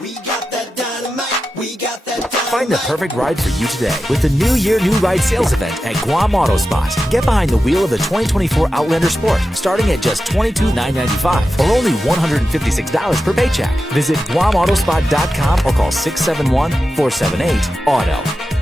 We got that dynamite. We got that dynamite. Find the perfect ride for you today with the New Year New Ride sales event at Guam Auto Spot. Get behind the wheel of the 2024 Outlander Sport starting at just $22,995 or only $156 per paycheck. Visit GuamAutospot.com or call 671-478-AUTO.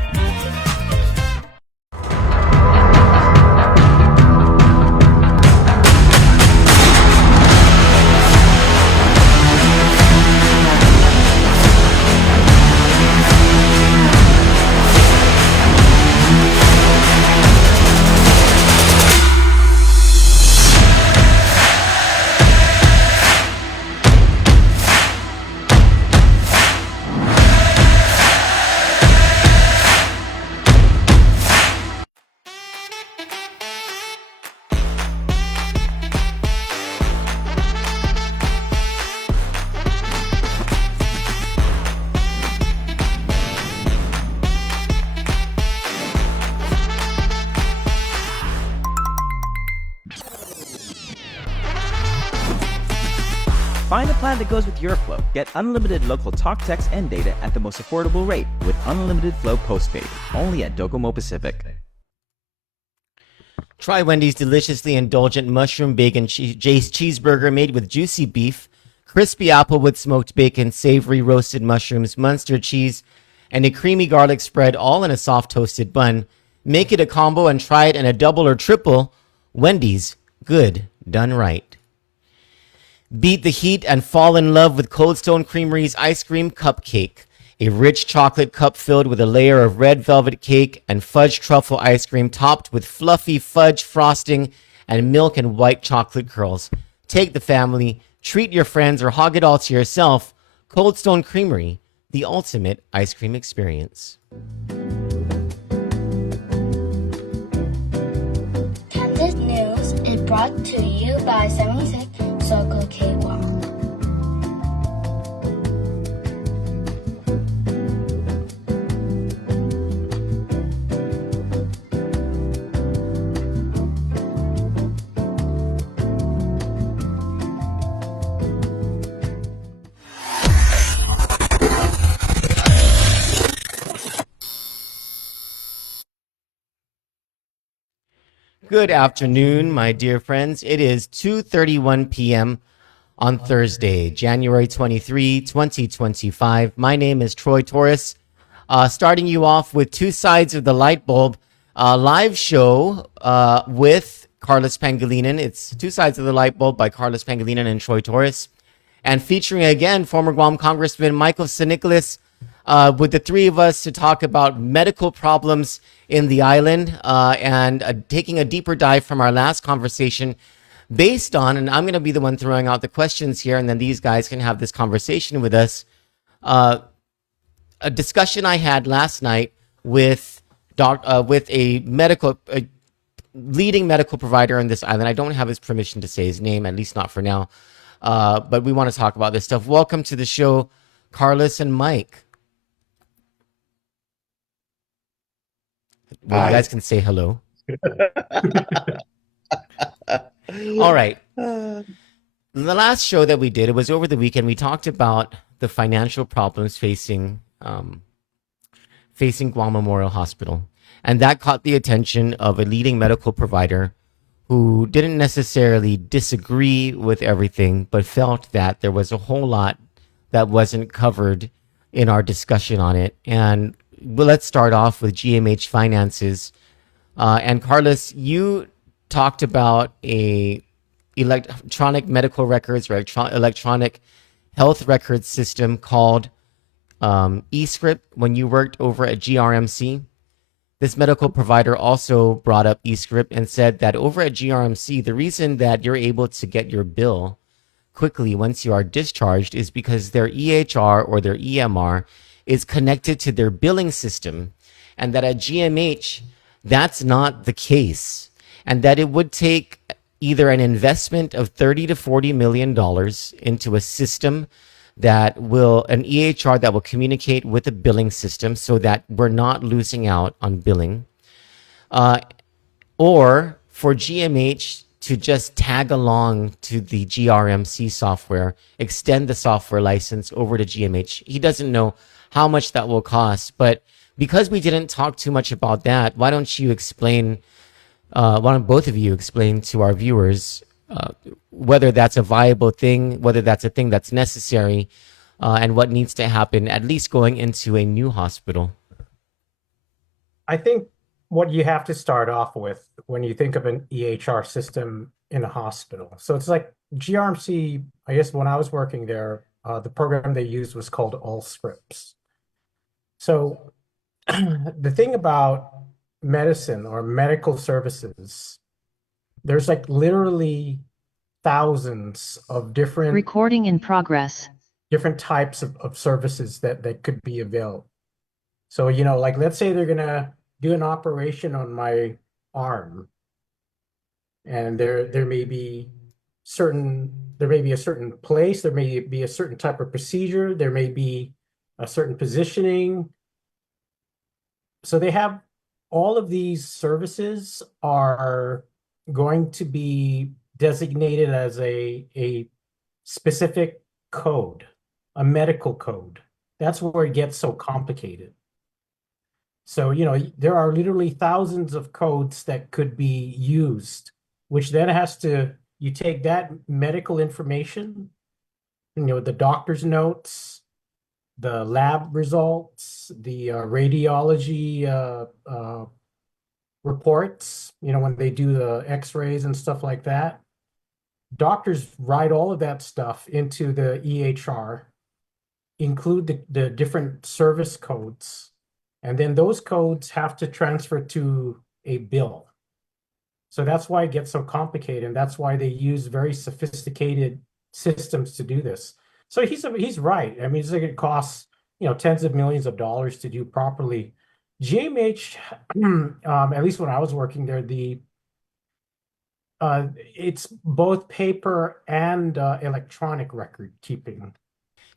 Find a plan that goes with your flow. Get unlimited local talk, text, and data at the most affordable rate with Unlimited Flow Postpaid, only at Docomo Pacific. Try Wendy's deliciously indulgent mushroom bacon cheeseburger made with juicy beef, crispy apple with smoked bacon, savory roasted mushrooms, Munster cheese, and a creamy garlic spread, all in a soft toasted bun. Make it a combo and try it in a double or triple. Wendy's, good done right. Beat the heat and fall in love with Cold Stone Creamery's ice cream cupcake, a rich chocolate cup filled with a layer of red velvet cake and fudge truffle ice cream topped with fluffy fudge frosting and milk and white chocolate curls. Take the family, treat your friends, or hog it all to yourself. Cold Stone Creamery, the ultimate ice cream experience. Kandit News is brought to you by 76 Circle K Guam. Good afternoon, my dear friends. It is 2:31 p.m. on Thursday, January 23, 2025. My name is Troy Torres. Starting you off with Two Sides of the Lightbulb live show with Carlos Pangelinan. It's Two Sides of the Lightbulb by Carlos Pangelinan and Troy Torres. And featuring again former Guam Congressman Nicolas with the three of us to talk about medical problems in the island and taking a deeper dive from our last conversation based on, and I'm going to be the one throwing out the questions here, and then these guys can have this conversation with us. A discussion I had last night with a leading medical provider on this island. I don't have his permission to say his name, at least not for now. But we want to talk about this stuff. Welcome to the show, Carlos and Mike. Well, you guys can say hello. All right. The last show that we did, it was over the weekend. We talked about the financial problems facing Guam Memorial Hospital. And that caught the attention of a leading medical provider who didn't necessarily disagree with everything, but felt that there was a whole lot that wasn't covered in our discussion on it. And well, let's start off with GMH finances. And Carlos, you talked about a electronic medical records or electronic health records system called eScript when you worked over at GRMC. This medical provider also brought up eScript and said that over at GRMC, the reason that you're able to get your bill quickly once you are discharged is because their EHR or their EMR is connected to their billing system, and that at GMH, that's not the case, and that it would take either an investment of $30 to $40 million into a system that will, an EHR that will communicate with the billing system so that we're not losing out on billing, or for GMH to just tag along to the GRMC software, extend the software license over to GMH. He doesn't know how much that will cost, but because we didn't talk too much about that, why don't you explain, why don't both of you explain to our viewers whether that's a viable thing, whether that's a thing that's necessary, and what needs to happen, at least going into a new hospital? I think what you have to start off with when you think of an EHR system in a hospital. So it's like GRMC, I guess when I was working there, the program they used was called All Scripts. So the thing about medicine or medical services, there's like literally thousands of Recording in progress. different types of services that could be available. So, like let's say they're gonna do an operation on my arm, and there may be a certain place, there may be a certain type of procedure, there may be a certain positioning. So they have all of these services are going to be designated as a specific code, a medical code. That's where it gets so complicated. So, there are literally thousands of codes that could be used, which then you take that medical information, the doctor's notes, the lab results, the radiology reports, when they do the x-rays and stuff like that. Doctors write all of that stuff into the EHR, include the different service codes, and then those codes have to transfer to a bill. So that's why it gets so complicated, and that's why they use very sophisticated systems to do this. So he's right. I mean, it's like it costs, tens of millions of dollars to do properly. GMH, at least when I was working there, it's both paper and electronic record keeping.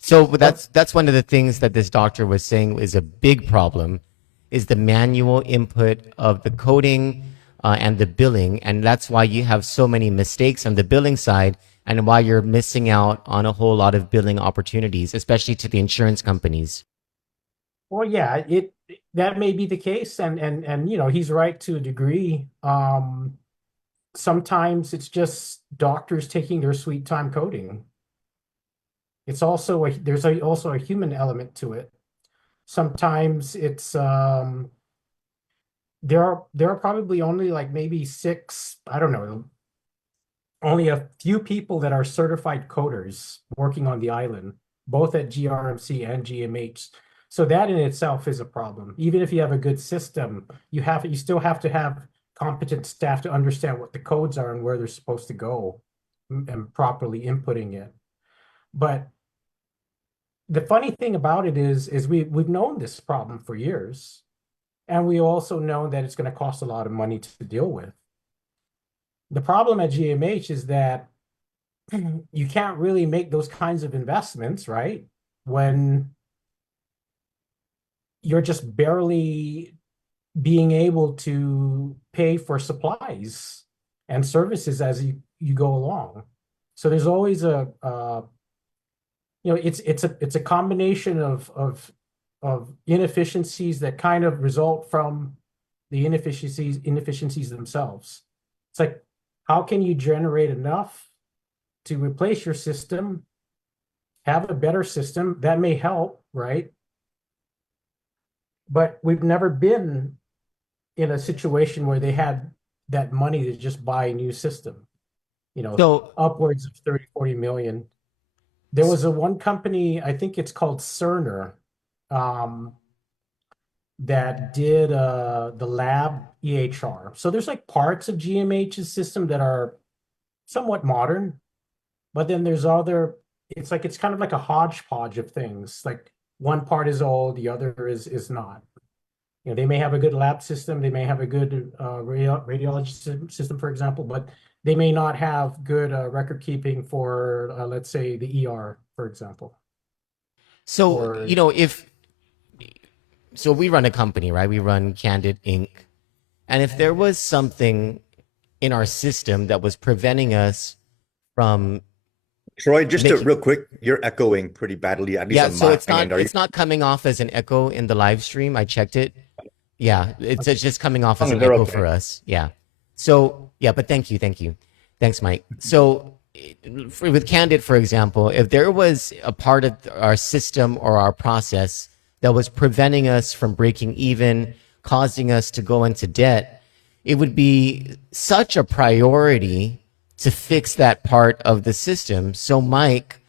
So that's one of the things that this doctor was saying is a big problem, is the manual input of the coding and the billing, and that's why you have so many mistakes on the billing side, and why you're missing out on a whole lot of billing opportunities, especially to the insurance companies. Well, yeah, that may be the case, and he's right to a degree. Sometimes it's just doctors taking their sweet time coding. It's also there's also a human element to it. Sometimes it's there are probably only like maybe 6, I don't know, only a few people that are certified coders working on the island, both at GRMC and GMH. So that in itself is a problem. Even if you have a good system, you still have to have competent staff to understand what the codes are and where they're supposed to go and properly inputting it. But the funny thing about it is we've known this problem for years, and we also know that it's going to cost a lot of money to deal with. The problem at GMH is that you can't really make those kinds of investments, right? When you're just barely being able to pay for supplies and services as you go along. So there's always it's a combination of inefficiencies that kind of result from the inefficiencies themselves. It's like, how can you generate enough to replace your system, have a better system that may help, right? But we've never been in a situation where they had that money to just buy a new system, So upwards of 30, 40 million. There was one company, I think it's called Cerner, that did the lab EHR. So there's like parts of GMH's system that are somewhat modern, but then there's it's kind of like a hodgepodge of things. Like one part is old, the other is not. They may have a good lab system, they may have a good radiology system, for example, but they may not have good record keeping for, let's say, the ER, for example. So, so we run a company, right? We run Kandit Inc. And if there was something in our system that was preventing us from Troy, just to, making. real quick, you're echoing pretty badly, at least Yeah, on so my it's not end. Are you it's not coming off as an echo in the live stream. I checked it. Yeah, it's just coming off as long as an they're echo okay? for us. Yeah. So yeah, but thank you, thanks, Mike. So with Candid, for example, if there was a part of our system or our process that was preventing us from breaking even, causing us to go into debt, it would be such a priority to fix that part of the system. So, Mike,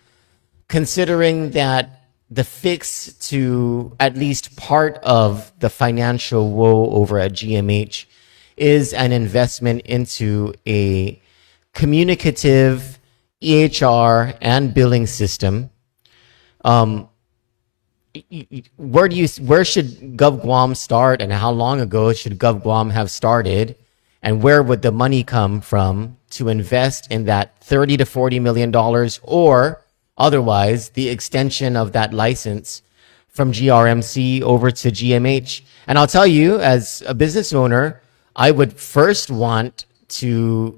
considering that the fix to at least part of the financial woe over at GMH is an investment into a communicative EHR and billing system. Where should GovGuam start, and how long ago should GovGuam have started, and where would the money come from to invest in that 30 to 40 million dollars, or otherwise the extension of that license from GRMC over to GMH? And I'll tell you, as a business owner, I would first want to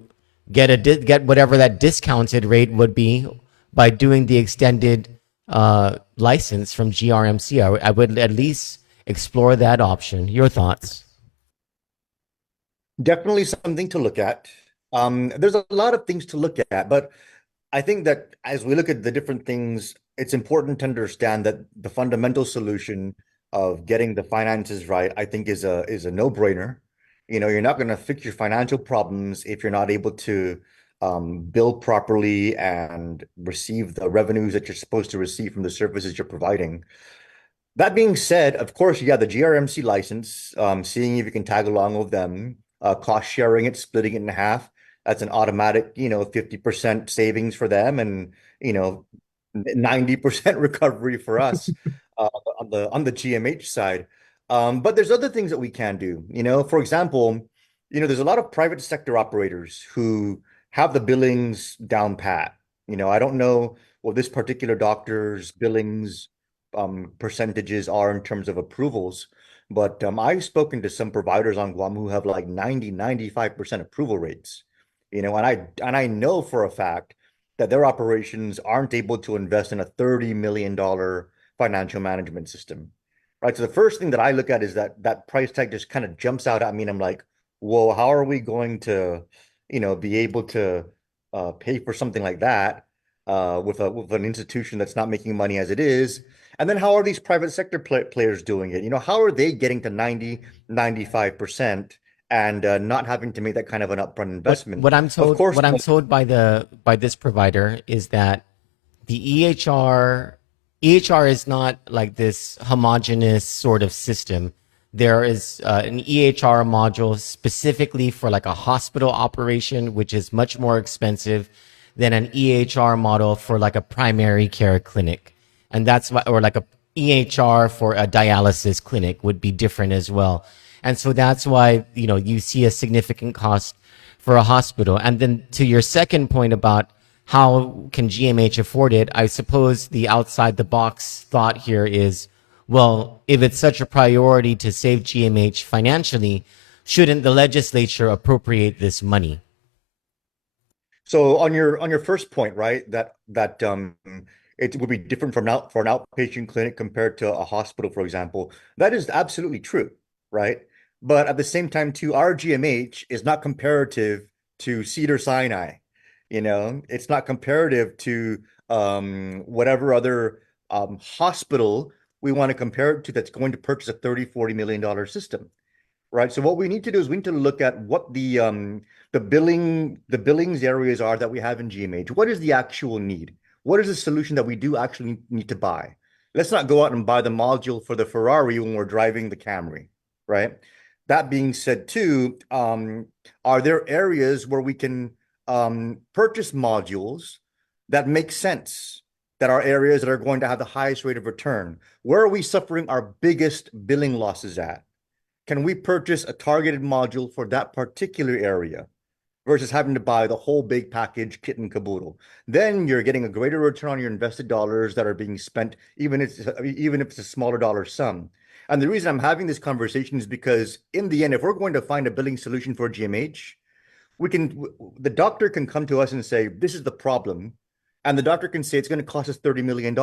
get whatever that discounted rate would be by doing the extended license from GRMC. I would at least explore that option. Your thoughts? Definitely something to look at. There's a lot of things to look at, but I think that as we look at the different things, it's important to understand that the fundamental solution of getting the finances right, I think, is a no-brainer. You know, you're not going to fix your financial problems if you're not able to bill properly and receive the revenues that you're supposed to receive from the services you're providing. That being said, of course, you got the GRMC license, seeing if you can tag along with them, cost sharing it, splitting it in half. That's an automatic, 50% savings for them and, 90% recovery for us on the GMH side. But there's other things that we can do. For example, there's a lot of private sector operators who have the billings down pat. I don't know what this particular doctor's billings percentages are in terms of approvals. But I've spoken to some providers on Guam who have like 90, 95% approval rates. And I know for a fact that their operations aren't able to invest in a $30 million financial management system. Right. So the first thing that I look at is that price tag just kind of jumps out at me, and I'm like, whoa, how are we going to, be able to pay for something like that with an institution that's not making money as it is? And then how are these private sector players doing it? How are they getting to 90, 95% and not having to make that kind of an upfront What investment? what I'm Of told course, what I'm told by this provider is that the EHR is not like this homogeneous sort of system. There is an EHR module specifically for like a hospital operation, which is much more expensive than an EHR model for like a primary care clinic. And that's why, or like a EHR for a dialysis clinic would be different as well. And so that's why, you see a significant cost for a hospital. And then to your second point about how can GMH afford it, I suppose the outside the box thought here is, well, if it's such a priority to save GMH financially, shouldn't the legislature appropriate this money? so on your first point, right, that it would be different for an outpatient clinic compared to a hospital, for example. That is absolutely true, right? But at the same time, too, our GMH is not comparative to Cedar Sinai. It's not comparative to whatever other hospital we want to compare it to that's going to purchase a 30, $40 million system. Right. So what we need to do is we need to look at what the billings areas are that we have in GMH. What is the actual need? What is the solution that we do actually need to buy? Let's not go out and buy the module for the Ferrari when we're driving the Camry, right? That being said, too, are there areas where we can purchase modules that make sense, that are areas that are going to have the highest rate of return? Where are we suffering our biggest billing losses at? Can we purchase a targeted module for that particular area versus having to buy the whole big package kit and caboodle? Then you're getting a greater return on your invested dollars that are being spent, even if it's a smaller dollar sum. And the reason I'm having this conversation is because in the end, if we're going to find a billing solution for GMH, the doctor can come to us and say, this is the problem. And the doctor can say it's going to cost us $30 million,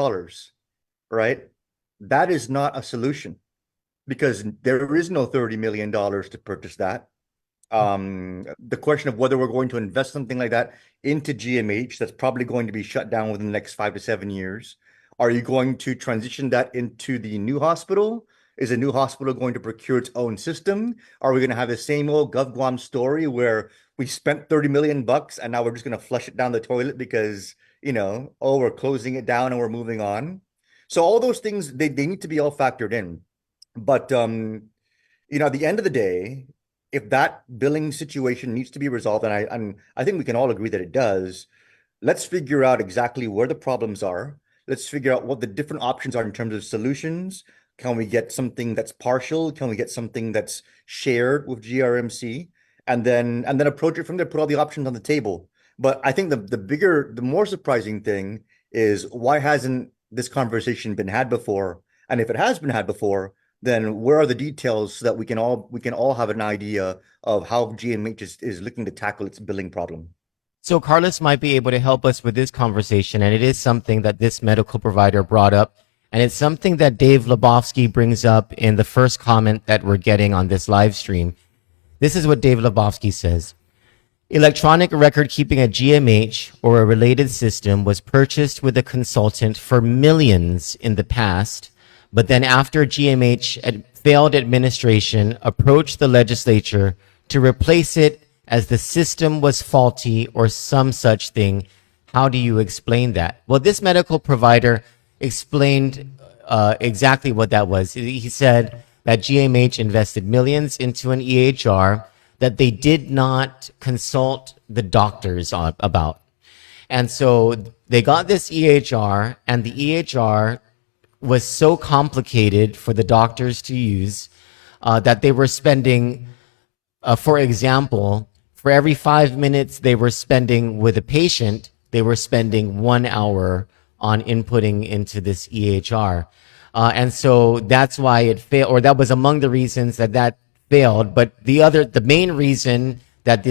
right? That is not a solution because there is no $30 million to purchase that. The question of whether we're going to invest something like that into GMH that's probably going to be shut down within the next 5 to 7 years. Are you going to transition that into the new hospital? Is a new hospital going to procure its own system? Are we going to have the same old GovGuam story where we spent 30 million bucks and now we're just going to flush it down the toilet because, oh, we're closing it down and we're moving on? So all those things, they need to be all factored in. But, at the end of the day, if that billing situation needs to be resolved, and I think we can all agree that it does, let's figure out exactly where the problems are. Let's figure out what the different options are in terms of solutions. Can we get something that's partial? Can we get something that's shared with GRMC? And then approach it from there, put all the options on the table. But I think the more surprising thing is why hasn't this conversation been had before? And if it has been had before, then where are the details so that we can all have an idea of how GMH is looking to tackle its billing problem? So Carlos might be able to help us with this conversation, and it is something that this medical provider brought up, and it's something that Dave Lebowski brings up in the first comment that we're getting on this live stream. This is what Dave Lebowski says. Electronic record keeping at GMH or a related system was purchased with a consultant for millions in the past, but then after GMH failed administration approached the legislature to replace it as the system was faulty or some such thing. How do you explain that? Well, this medical provider explained exactly what that was. He said that GMH invested millions into an EHR that they did not consult the doctors about. And so they got this EHR, and the EHR was so complicated for the doctors to use that they were spending, for example, for every 5 minutes they were spending with a patient, they were spending 1 hour on inputting into this EHR. And so that's why it failed, or that was among the reasons that failed. But the main reason that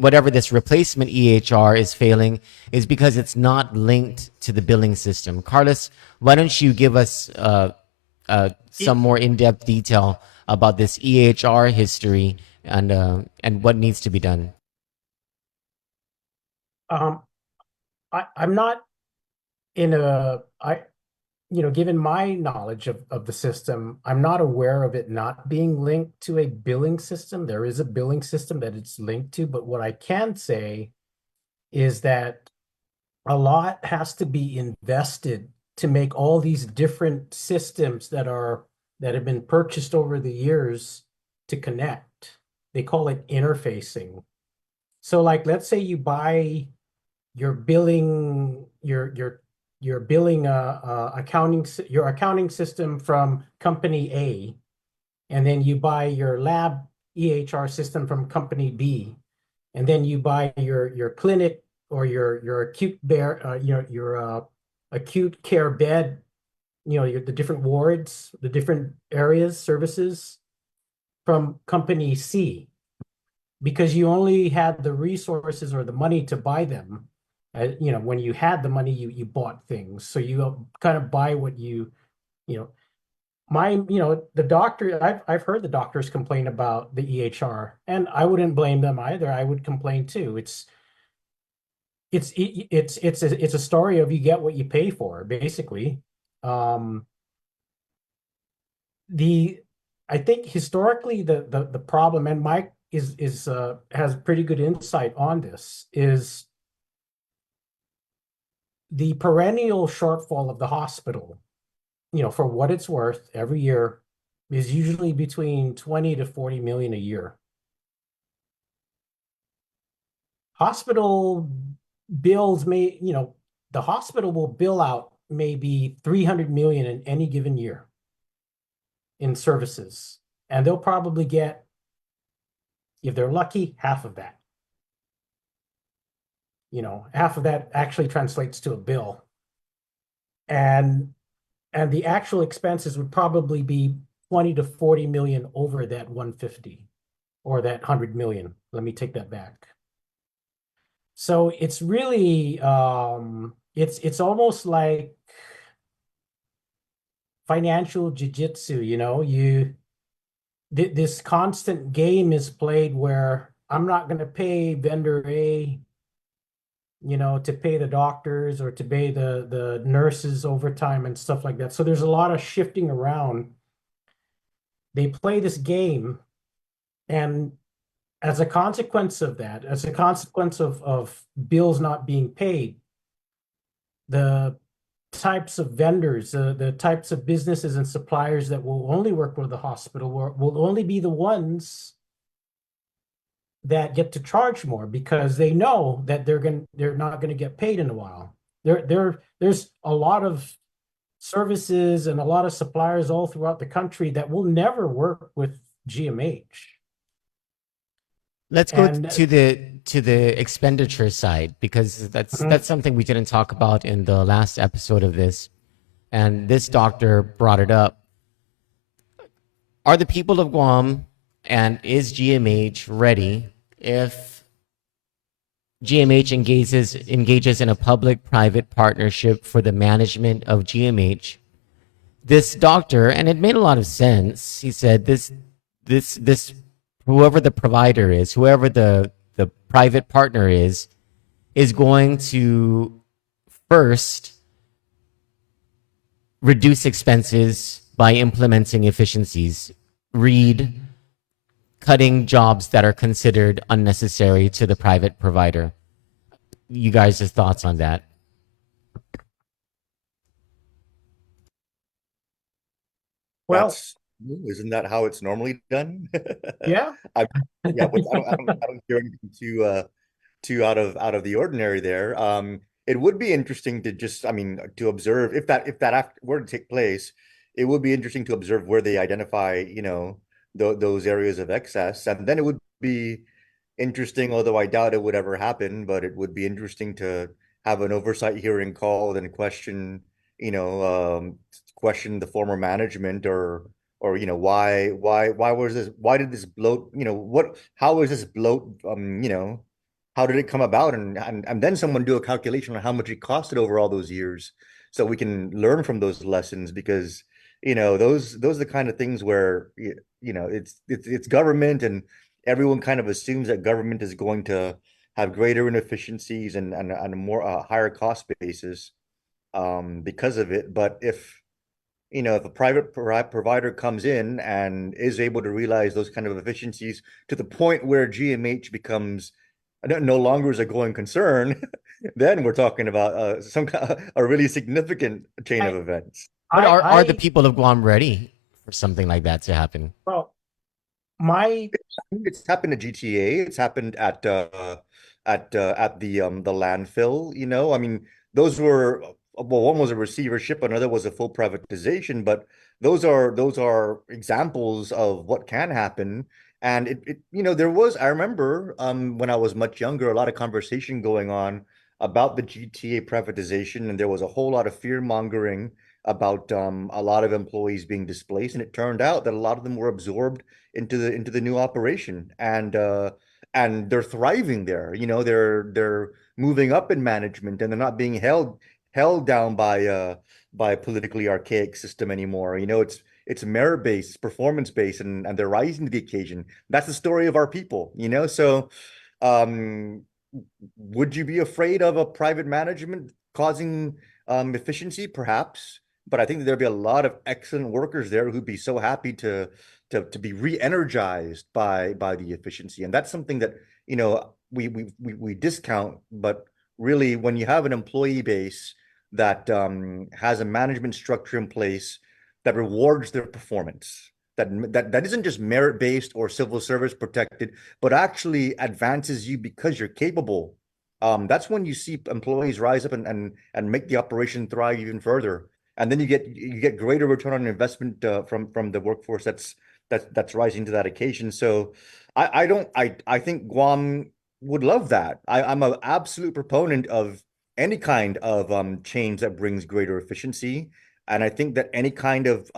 whatever this replacement EHR is failing is because it's not linked to the billing system. Carlos, why don't you give us some more in-depth detail about this EHR history and what needs to be done? I'm not given my knowledge of the system, I'm not aware of it not being linked to a billing system. There is a billing system that it's linked to, but what I can say is that a lot has to be invested to make all these different systems that have been purchased over the years to connect. They call it interfacing. So like, let's say you buy your billing, your billing accounting system from company A, and then you buy your lab EHR system from company B, and then you buy your clinic or your acute acute care bed, the different wards, the different areas, services from company C, because you only had the resources or the money to buy them. When you had the money, you bought things. So you kind of buy what the doctor, I've heard the doctors complain about the EHR, and I wouldn't blame them either. I would complain too. It's a story of you get what you pay for, basically. I think historically the problem, and Mike has pretty good insight on this, is the perennial shortfall of the hospital, for what it's worth every year, is usually between 20 to 40 million a year. Hospital bills the hospital will bill out maybe 300 million in any given year in services, and they'll probably get, if they're lucky, half of that. Half of that actually translates to a bill. And the actual expenses would probably be 20 to 40 million over that 150 or that 100 million. Let me take that back. So it's really it's almost like financial jujitsu, this constant game is played where I'm not going to pay vendor A, to pay the doctors or to pay the nurses overtime and stuff like that. So there's a lot of shifting around. They play this game, and as a consequence of that, as a consequence of bills not being paid, the types of vendors, the types of businesses and suppliers that will only work with the hospital will only be the ones that get to charge more because they know that they're not gonna get paid in a while. There's a lot of services and a lot of suppliers all throughout the country that will never work with GMH. Let's go And to the expenditure side because that's something we didn't talk about in the last episode of this, and this doctor brought it up. Are the people of Guam and is GMH ready if GMH engages in a public-private partnership for the management of GMH? This doctor, and it made a lot of sense. He said this whoever the provider is, whoever the private partner is going to first reduce expenses by implementing efficiencies. Read cutting jobs that are considered unnecessary to the private provider. You guys' thoughts on that? well, Isn't that how it's normally done? yeah. Yeah, but I don't hear anything too out of the ordinary there. It would be interesting to just, I mean, to observe if that were to take place, it would be interesting to observe where they identify, those areas of excess, and then it would be interesting, although I doubt it would ever happen, but it would be interesting to have an oversight hearing called and you know, question the former management or why was this why did this bloat how is this bloat how did it come about and then someone do a calculation on how much it costed over all those years so we can learn from those lessons because those are the kind of things where it's government and everyone kind of assumes that government is going to have greater inefficiencies and a more higher cost basis because of it. But if a private provider comes in and is able to realize those kind of efficiencies to the point where GMH becomes no longer is a going concern, then we're talking about a really significant chain of I events. But I are the I people of Guam ready for something like that to happen? well, my It's happened at GTA. It's happened at the landfill. I mean, those were well, one was a receivership, another was a full privatization. But those are examples of what can happen. And there was I remember when I was much younger, a lot of conversation going on about the GTA privatization, and there was a whole lot of fear mongering about a lot of employees being displaced, and it turned out that a lot of them were absorbed into the new operation and they're thriving there. They're moving up in management and they're not being held down by a politically archaic system anymore. It's merit based, performance based, and they're rising to the occasion. That's the story of our people. So um would you be afraid of a private management causing efficiency? Perhaps, but I think that there'd be a lot of excellent workers there who'd be so happy to be re-energized by the efficiency, and that's something that we discount. But really, when you have an employee base that has a management structure in place that rewards their performance, that isn't just merit based or civil service protected, but actually advances you because you're capable. That's when you see employees rise up and make the operation thrive even further. And then you get greater return on investment from the workforce that's rising to that occasion. So I think Guam would love that. I'm an absolute proponent of any kind of change that brings greater efficiency. And I think that any kind of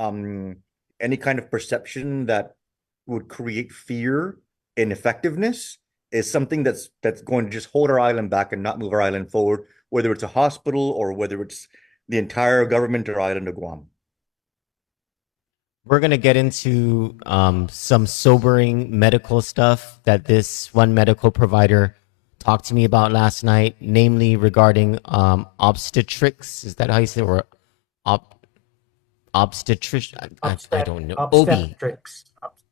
perception that would create fear in effectiveness is something that's going to just hold our island back and not move our island forward, whether it's a hospital or whether it's the entire government or island of Guam. We're going to get into some sobering medical stuff that this one medical provider talked to me about last night, namely regarding obstetrics. Is that how you say it? Or obstetric? I don't know. Obstetrics.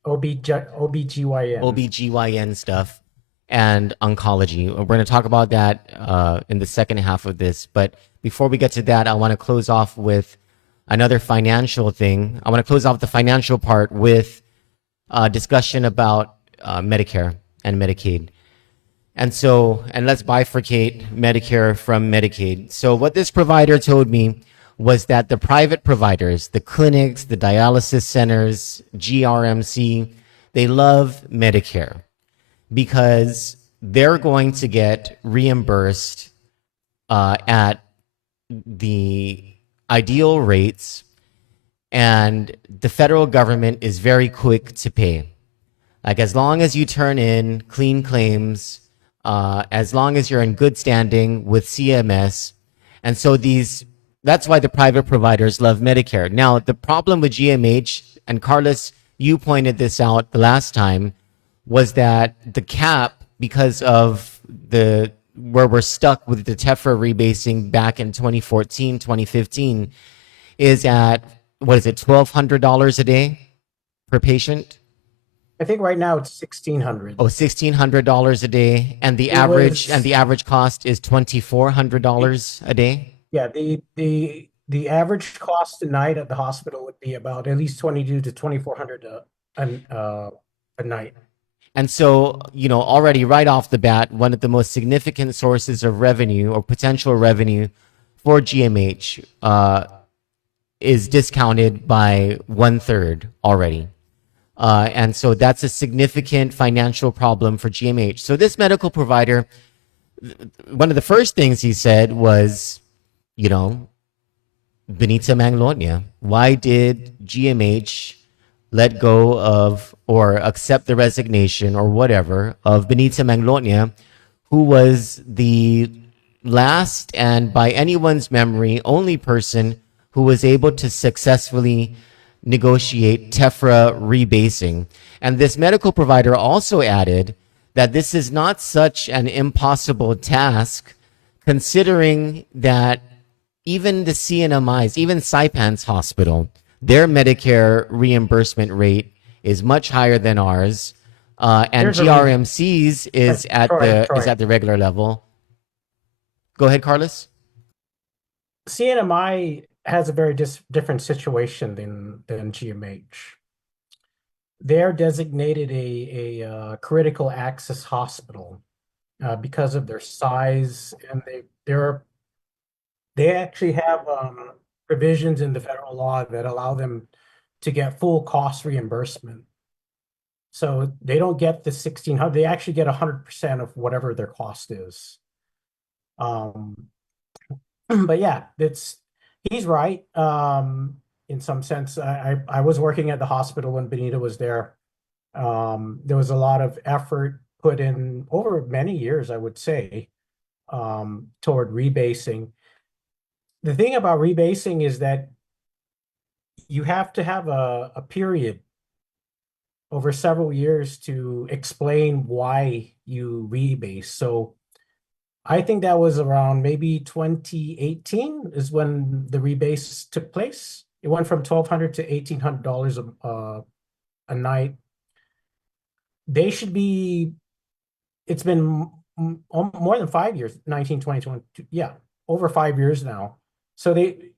OBGYN. OBGYN stuff and oncology. We're going to talk about that in the second half of this. But before we get to that, I want to close off with another financial thing. I want to close off the financial part with a discussion about Medicare and Medicaid. And let's bifurcate Medicare from Medicaid. So what this provider told me was that the private providers, the clinics, the dialysis centers, GRMC, they love Medicare because they're going to get reimbursed at the ideal rates, and the federal government is very quick to pay. Like, as long as you turn in clean claims, as long as you're in good standing with CMS. And so that's why the private providers love Medicare. Now, the problem with GMH, and Carlos, you pointed this out the last time, was that the cap, because of where we're stuck with the TEFRA rebasing back in 2014, 2015, is at, what is it, $1,200 a day per patient? I think right now it's $1,600. Oh, $1,600 a day, and the average cost is $2,400 a day. Yeah, the average cost tonight at the hospital would be about at least $2,200 to $2,400 a night. And so, already right off the bat, one of the most significant sources of revenue or potential revenue for GMH is discounted by 1/3 already. And so that's a significant financial problem for GMH. So this medical provider, one of the first things he said was, Benita Magnolia. Why did GMH let go of or accept the resignation or whatever of Benita Magnolia, who was the last and, by anyone's memory, only person who was able to successfully negotiate TEFRA rebasing? And this medical provider also added that this is not such an impossible task, considering that even the CNMIs, even Saipan's hospital, their Medicare reimbursement rate is much higher than ours, and GRMC's is at the regular level. Go ahead, Carlos. CNMI has a very different situation than GMH. They're designated a critical access hospital because of their size, and they actually have provisions in the federal law that allow them to get full cost reimbursement. So they don't get the $1,600; they actually get 100% of whatever their cost is. But yeah, he's right. In some sense, I was working at the hospital when Benita was there. There was a lot of effort put in over many years, I would say, toward rebasing. The thing about rebasing is that you have to have a period over several years to explain why you rebase. So I think that was around maybe 2018 is when the rebase took place. It went from $1,200 to $1,800 a night. They should be, it's been more than 5 years, 19, 20, 22, yeah, over 5 years now. So it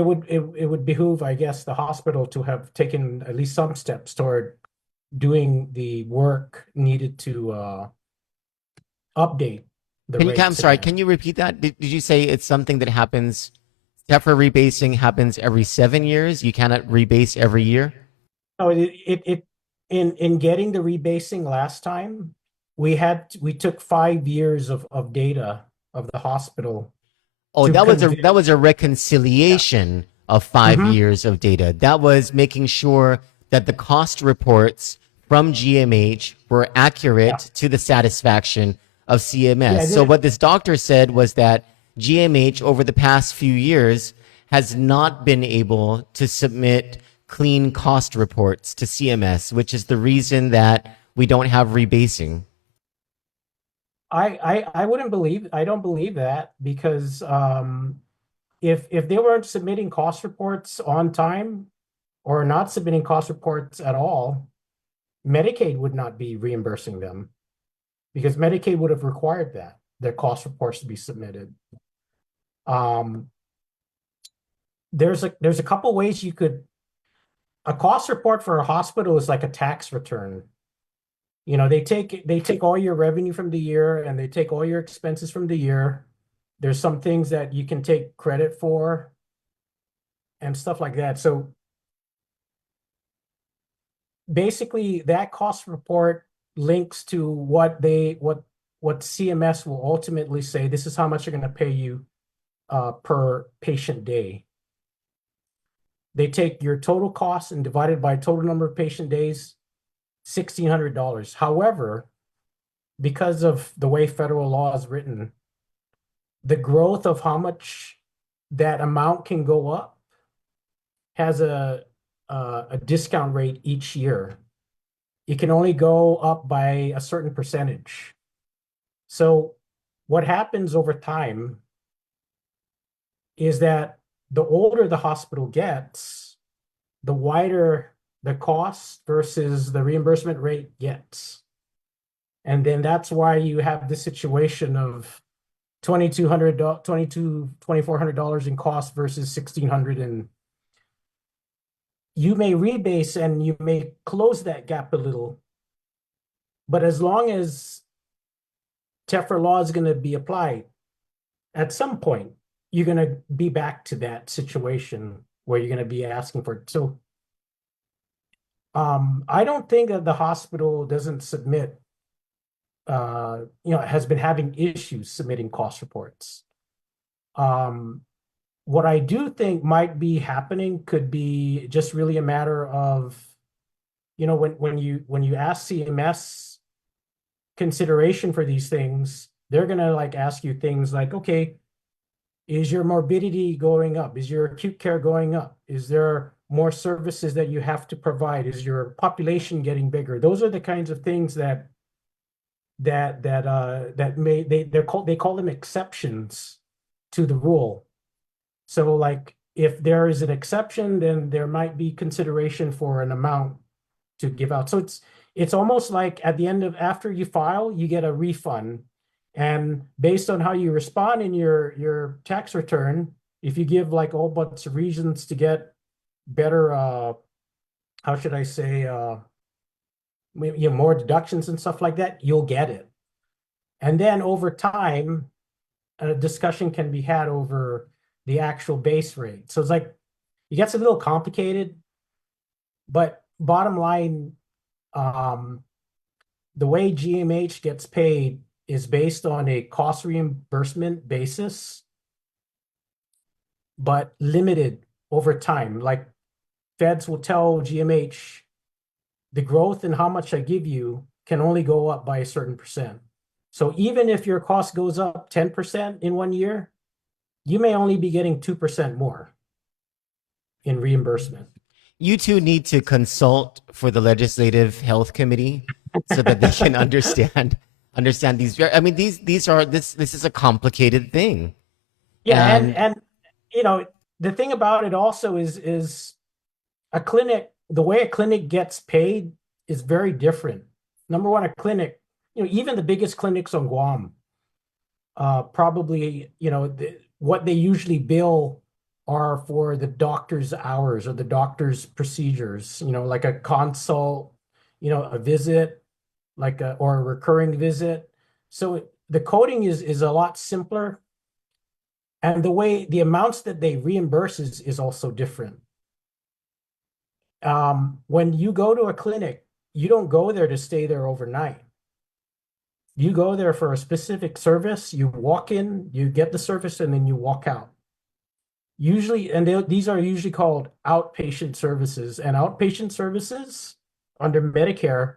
would behoove, I guess, the hospital to have taken at least some steps toward doing the work needed to update the rates. I'm sorry, can you repeat that? Did you say it's something that happens, TEFRA rebasing happens every 7 years? You cannot rebase every year? No, in getting the rebasing last time, we took 5 years of data of the hospital. Oh, that was a reconciliation of 5 years of data. That was making sure that the cost reports from GMH were accurate Yeah. to the satisfaction of CMS. Yeah, So what this doctor said was that GMH over the past few years has not been able to submit clean cost reports to CMS, which is the reason that we don't have rebasing. I wouldn't believe, I don't believe that, because if they weren't submitting cost reports on time or not submitting cost reports at all, Medicaid would not be reimbursing them, because Medicaid would have required that their cost reports to be submitted. There's a couple ways you could. A cost report for a hospital is like a tax return. You know, they take all your revenue from the year and they take all your expenses from the year. There's some things that you can take credit for and stuff like that. So basically that cost report links to what CMS will ultimately say, this is how much they're going to pay you per patient day. They take your total cost and divide it by total number of patient days, $1,600. However, because of the way federal law is written, the growth of how much that amount can go up has a discount rate each year. It can only go up by a certain percentage. So what happens over time is that the older the hospital gets, the wider the cost versus the reimbursement rate gets. And then that's why you have this situation of $2,400 in cost versus $1,600, and you may rebase and you may close that gap a little. But as long as TEFRA law is going to be applied, at some point, you're going to be back to that situation where you're going to be asking for it. So I don't think that the hospital doesn't submit, has been having issues submitting cost reports. What I do think might be happening could be just really a matter of, when you ask CMS consideration for these things, they're gonna ask you things like, okay, is your morbidity going up? Is your acute care going up? Is there more services that you have to provide? Is your population getting bigger? Those are the kinds of things that they call them exceptions to the rule. So if there is an exception, then there might be consideration for an amount to give out. So it's almost like at the end of, after you file, you get a refund. And based on how you respond in your tax return, if you give a whole bunch of reasons to get better, how should I say, more deductions and stuff like that, you'll get it. And then over time, a discussion can be had over the actual base rate. So it's it gets a little complicated, but bottom line, the way GMH gets paid is based on a cost reimbursement basis, but limited over time. Feds will tell GMH, the growth in how much I give you can only go up by a certain percent. So even if your cost goes up 10% in 1 year, you may only be getting 2% more in reimbursement. You two need to consult for the Legislative Health Committee so that they can understand these. I mean, this is a complicated thing. Yeah, and the thing about it also is a clinic, the way a clinic gets paid is very different. Number one, a clinic, even the biggest clinics on Guam, probably, what they usually bill are for the doctor's hours or the doctor's procedures, like a consult, a visit, or a recurring visit. So the coding is a lot simpler. And the amounts that they reimburse is also different. When you go to a clinic, you don't go there to stay there overnight. You go there for a specific service, you walk in, you get the service, and then you walk out. Usually, and these are usually called outpatient services. And outpatient services under Medicare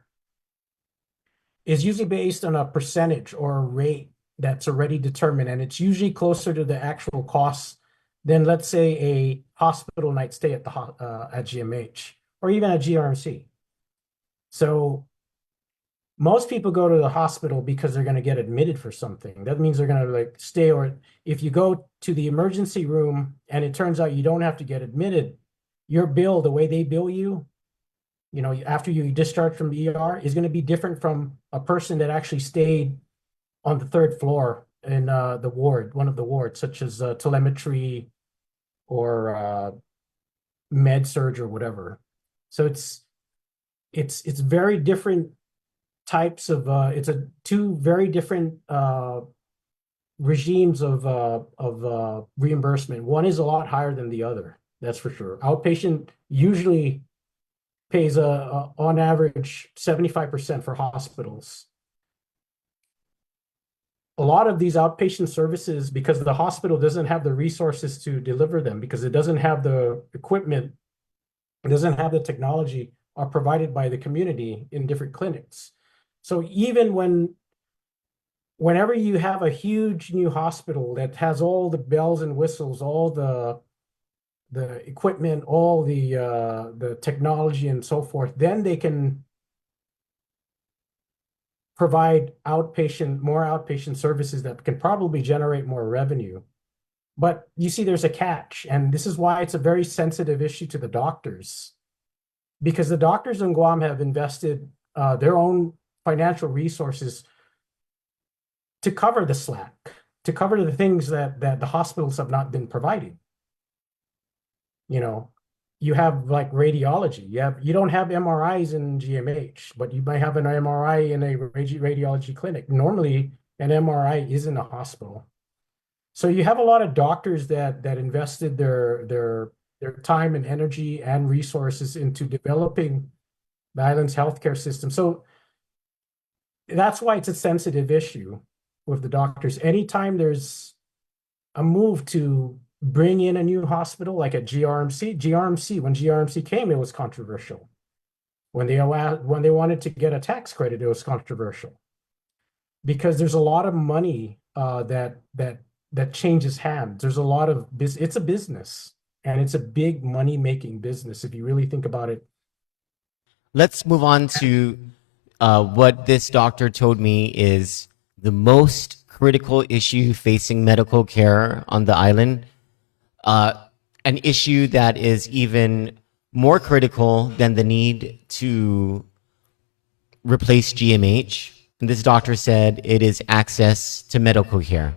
is usually based on a percentage or a rate that's already determined, and it's usually closer to the actual costs than, let's say, a hospital night stay at at GMH or even at GRMC. So most people go to the hospital because they're going to get admitted for something. That means they're going to like stay, or if you go to the emergency room and it turns out you don't have to get admitted, your bill, the way they bill you, you know, after you discharge from the ER, is going to be different from a person that actually stayed on the third floor in the ward, one of the wards, such as telemetry or med surge or whatever. So it's very different types of it's a two very different regimes of reimbursement. One is a lot higher than the other, that's for sure. Outpatient usually pays on average 75% for hospitals. A lot of these outpatient services, because the hospital doesn't have the resources to deliver them, because it doesn't have the equipment, it doesn't have the technology, are provided by the community in different clinics. So even whenever you have a huge new hospital that has all the bells and whistles, all the equipment, all the technology and so forth, then they can provide more outpatient services that can probably generate more revenue. But you see, there's a catch, and this is why it's a very sensitive issue to the doctors, because the doctors in Guam have invested their own financial resources to cover the slack, to cover the things that the hospitals have not been providing. You know, you have like radiology. You don't have MRIs in GMH, but you might have an MRI in a radiology clinic. Normally, an MRI is in a hospital. So you have a lot of doctors that invested their time and energy and resources into developing the island's healthcare system. So that's why it's a sensitive issue with the doctors. Anytime there's a move to bring in a new hospital, like at GRMC, when GRMC came, it was controversial. When they wanted to get a tax credit, it was controversial, because there's a lot of money that changes hands. There's a lot of it's a business, and it's a big money making business if you really think about it. Let's move on to what this doctor told me is the most critical issue facing medical care on the island. An issue that is even more critical than the need to replace GMH. And this doctor said it is access to medical care.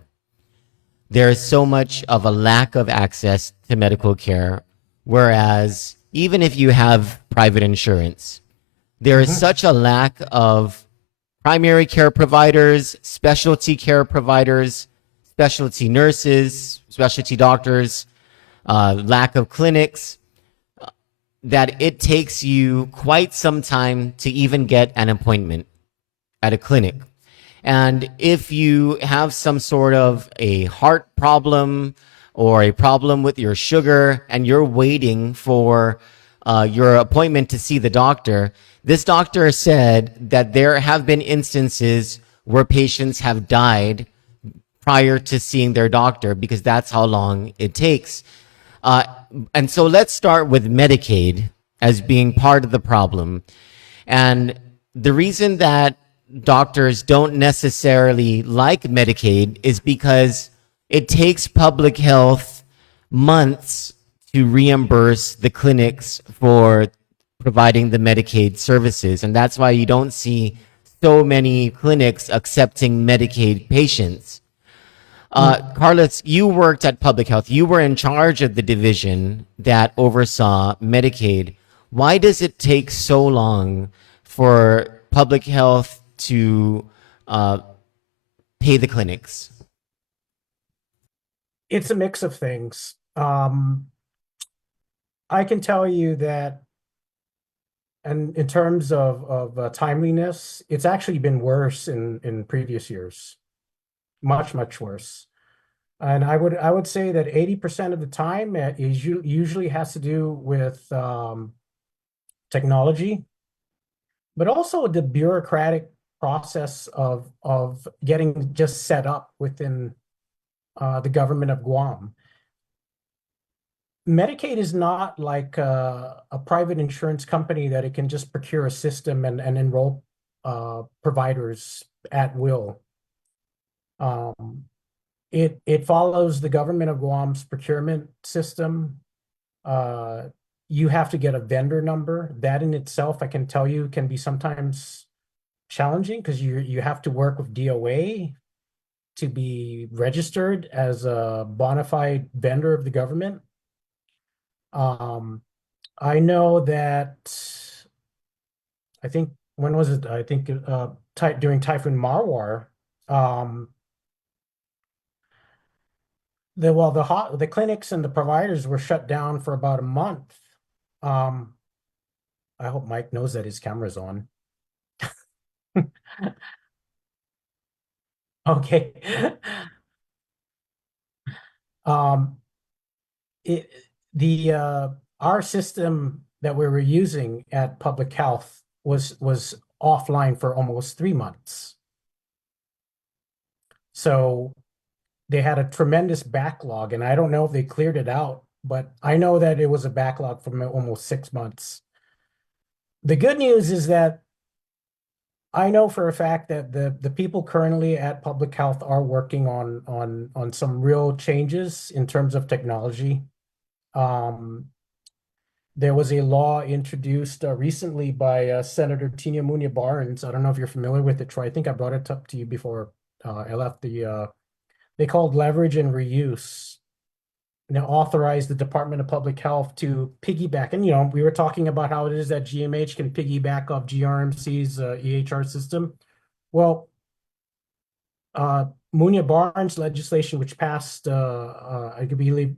There is so much of a lack of access to medical care, whereas even if you have private insurance, there is such a lack of primary care providers, specialty care providers, specialty nurses, specialty doctors, lack of clinics, that it takes you quite some time to even get an appointment at a clinic. And if you have some sort of a heart problem or a problem with your sugar and you're waiting for your appointment to see the doctor, this doctor said that there have been instances where patients have died prior to seeing their doctor because that's how long it takes. And so let's start with Medicaid as being part of the problem. And the reason that doctors don't necessarily like Medicaid is because it takes public health months to reimburse the clinics for providing the Medicaid services. And that's why you don't see so many clinics accepting Medicaid patients. Carlos, you worked at public health. You were in charge of the division that oversaw Medicaid. Why does it take so long for public health to pay the clinics? It's a mix of things. I can tell you that, and in terms of timeliness, it's actually been worse in previous years. Much worse. And I would say that 80% of the time is usually has to do with technology, but also the bureaucratic process of getting just set up within the government of Guam. Medicaid is not like a private insurance company that it can just procure a system and enroll providers at will. It follows the government of Guam's procurement system. You have to get a vendor number. That in itself, I can tell you, can be sometimes challenging because you have to work with DOA to be registered as a bona fide vendor of the government. I know that I think when was it? I think during Typhoon Marwar, the clinics and the providers were shut down for about a month. I hope Mike knows that his camera's on. Okay. Our system that we were using at public health was offline for almost 3 months. So they had a tremendous backlog, and I don't know if they cleared it out, but I know that it was a backlog for almost 6 months. The good news is that I know for a fact that the people currently at public health are working on some real changes in terms of technology. There was a law introduced recently by Senator Tina Munia Barnes. I don't know if you're familiar with it, Troy. I think I brought it up to you before I left. They called leverage and reuse. Now authorize the Department of Public Health to piggyback. And, we were talking about how it is that GMH can piggyback off GRMC's EHR system. Well, Munia Barnes legislation, which passed, I believe,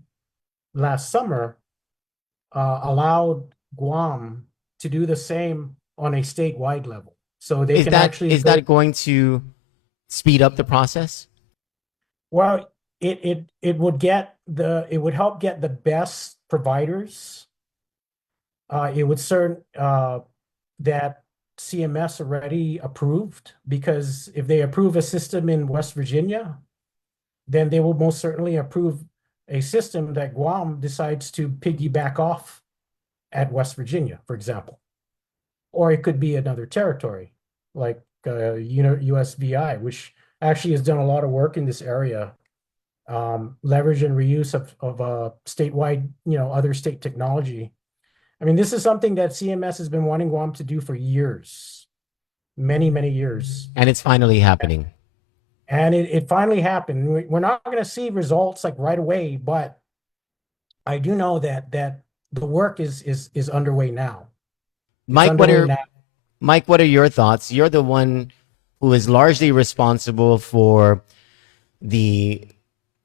last summer, allowed Guam to do the same on a statewide level. So they can actually is that going to speed up the process? Well, it would help get the best providers. It would certain that CMS already approved, because if they approve a system in West Virginia, then they will most certainly approve a system that Guam decides to piggyback off at West Virginia, for example. Or it could be another territory, like USVI, which actually has done a lot of work in this area, leverage and reuse of statewide, other state technology. I mean, this is something that CMS has been wanting Guam to do for years, many, many years. And it's finally happening. And it finally happened. We're not going to see results like right away, but I do know that the work is underway now. Mike, what are your thoughts? You're the one who is largely responsible for the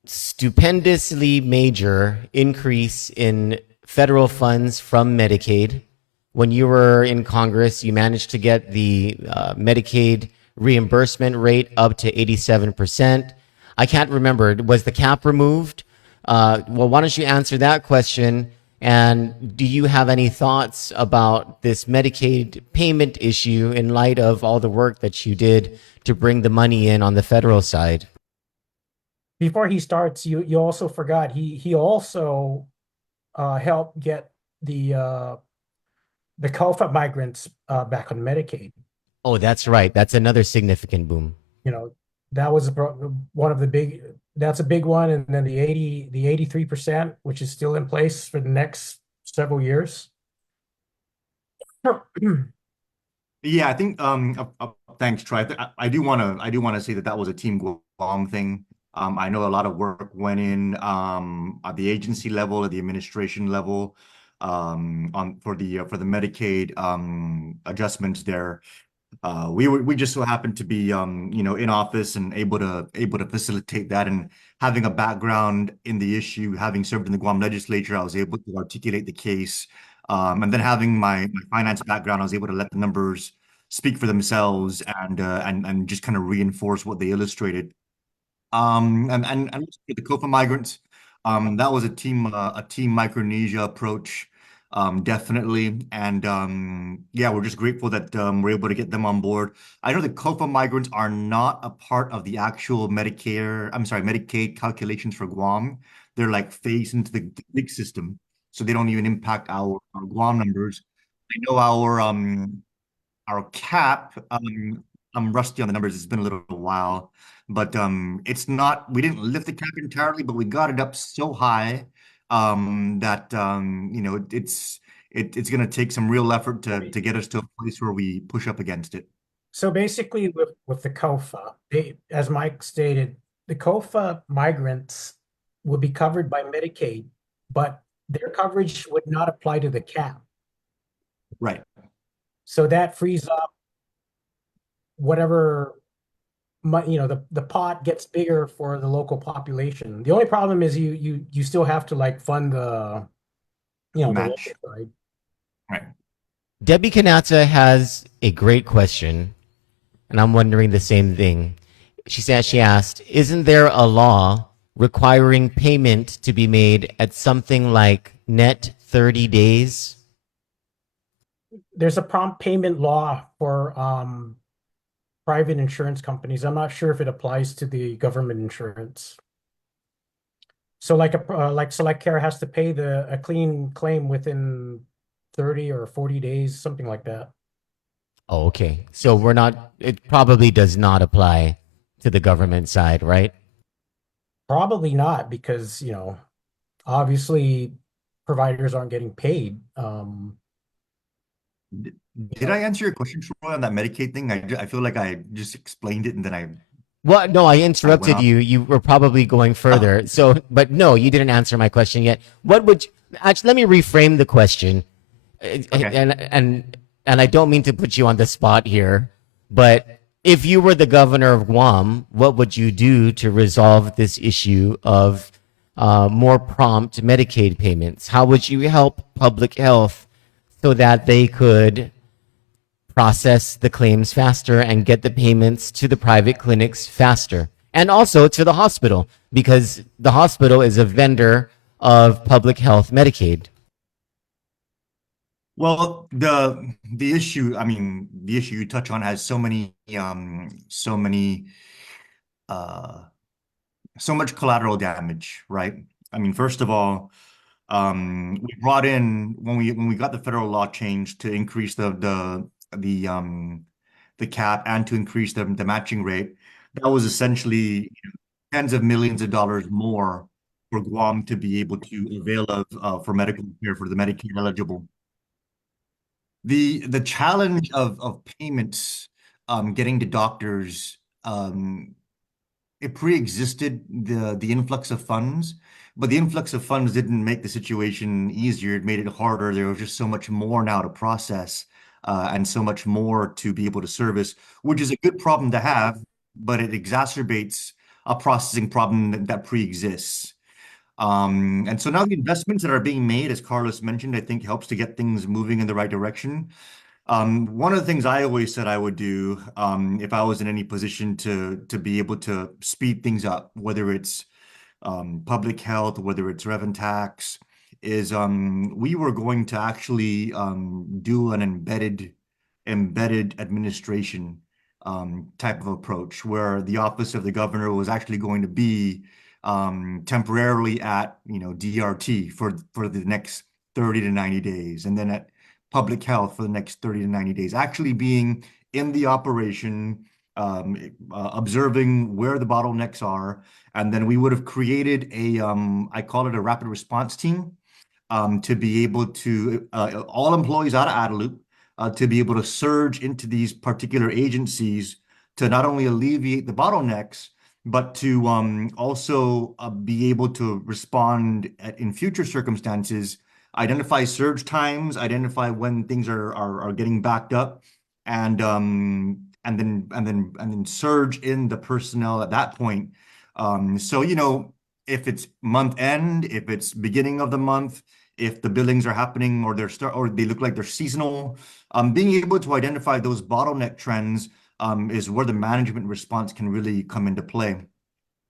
stupendously major increase in federal funds from Medicaid. When you were in Congress, you managed to get the Medicaid reimbursement rate up to 87%. I can't remember. Was the cap removed? Well, why don't you answer that question? And do you have any thoughts about this Medicaid payment issue in light of all the work that you did to bring the money in on the federal side? Before he starts, you also forgot he also helped get the COFA migrants back on Medicaid. Oh, that's right. That's another significant boom. That was one of the big. That's a big one, and then the 83%, which is still in place for the next several years. Yeah, I think thanks, Troy. I do want to say that was a Team Guam thing. I know a lot of work went in at the agency level, at the administration level, for the Medicaid adjustments there. We just so happened to be in office and able to facilitate that, and having a background in the issue, having served in the Guam legislature, I was able to articulate the case, and then having my finance background, I was able to let the numbers speak for themselves and just kind of reinforce what they illustrated. And for the COFA migrants, that was a team Micronesia approach. definitely. And yeah, we're just grateful that we're able to get them on board. I know the COFA migrants are not a part of the actual Medicaid calculations for Guam. They're like phased into the big system, so they don't even impact our Guam numbers. I know our cap, I'm rusty on the numbers. It's been a little while, but it's not. We didn't lift the cap entirely, but we got it up so high that it's going to take some real effort to get us to a place where we push up against it. So basically, with the COFA, as Mike stated, the COFA migrants would be covered by Medicaid, but their coverage would not apply to the cap. Right. So that frees up whatever the pot gets bigger for the local population. The only problem is you still have to like fund the the local Match. side. Right. Debbie Kanata has a great question, and I'm wondering the same thing. She asked, isn't there a law requiring payment to be made at something like net 30 days? There's a prompt payment law for private insurance companies. I'm not sure if it applies to the government insurance. So like Select Care has to pay a clean claim within 30 or 40 days, something like that. Oh, okay. So it probably does not apply to the government side, right? Probably not, because obviously providers aren't getting paid. Did I answer your question, Troy, on that Medicaid thing? I feel like I just explained it and then I Well, no, I went interrupted off. you. You were probably going further. So, but no, you didn't answer my question yet. Actually, let me reframe the question. Okay. And I don't mean to put you on the spot here, but if you were the governor of Guam, what would you do to resolve this issue of more prompt Medicaid payments? How would you help public health so that they could process the claims faster and get the payments to the private clinics faster, and also to the hospital, because the hospital is a vendor of public health Medicaid? Well, the issue, the issue you touch on has so much collateral damage, right? First of all, we brought in when we got the federal law changed to increase the cap and to increase the matching rate. That was essentially tens of millions of dollars more for Guam to be able to avail of for medical care for the Medicaid eligible. The challenge of payments getting to doctors, it pre-existed the influx of funds, but the influx of funds didn't make the situation easier. It made it harder. There was just so much more now to process, and so much more to be able to service, which is a good problem to have, but it exacerbates a processing problem that pre-exists. And so now the investments that are being made, as Carlos mentioned, I think helps to get things moving in the right direction. One of the things I always said I would do, if I was in any position to be able to speed things up, whether it's public health, whether it's rev and tax, is we were going to actually do an embedded administration type of approach, where the office of the governor was actually going to be temporarily at DRT for the next 30 to 90 days, and then at public health for the next 30 to 90 days, actually being in the operation, observing where the bottlenecks are. And then we would have created I call it a rapid response team, to be able to, all employees out of Adelup, to be able to surge into these particular agencies to not only alleviate the bottlenecks, but to also be able to respond in future circumstances, identify surge times, identify when things are getting backed up, and then surge in the personnel at that point. So if it's month end, if it's beginning of the month, if the billings are happening or they look like they're seasonal, being able to identify those bottleneck trends is where the management response can really come into play.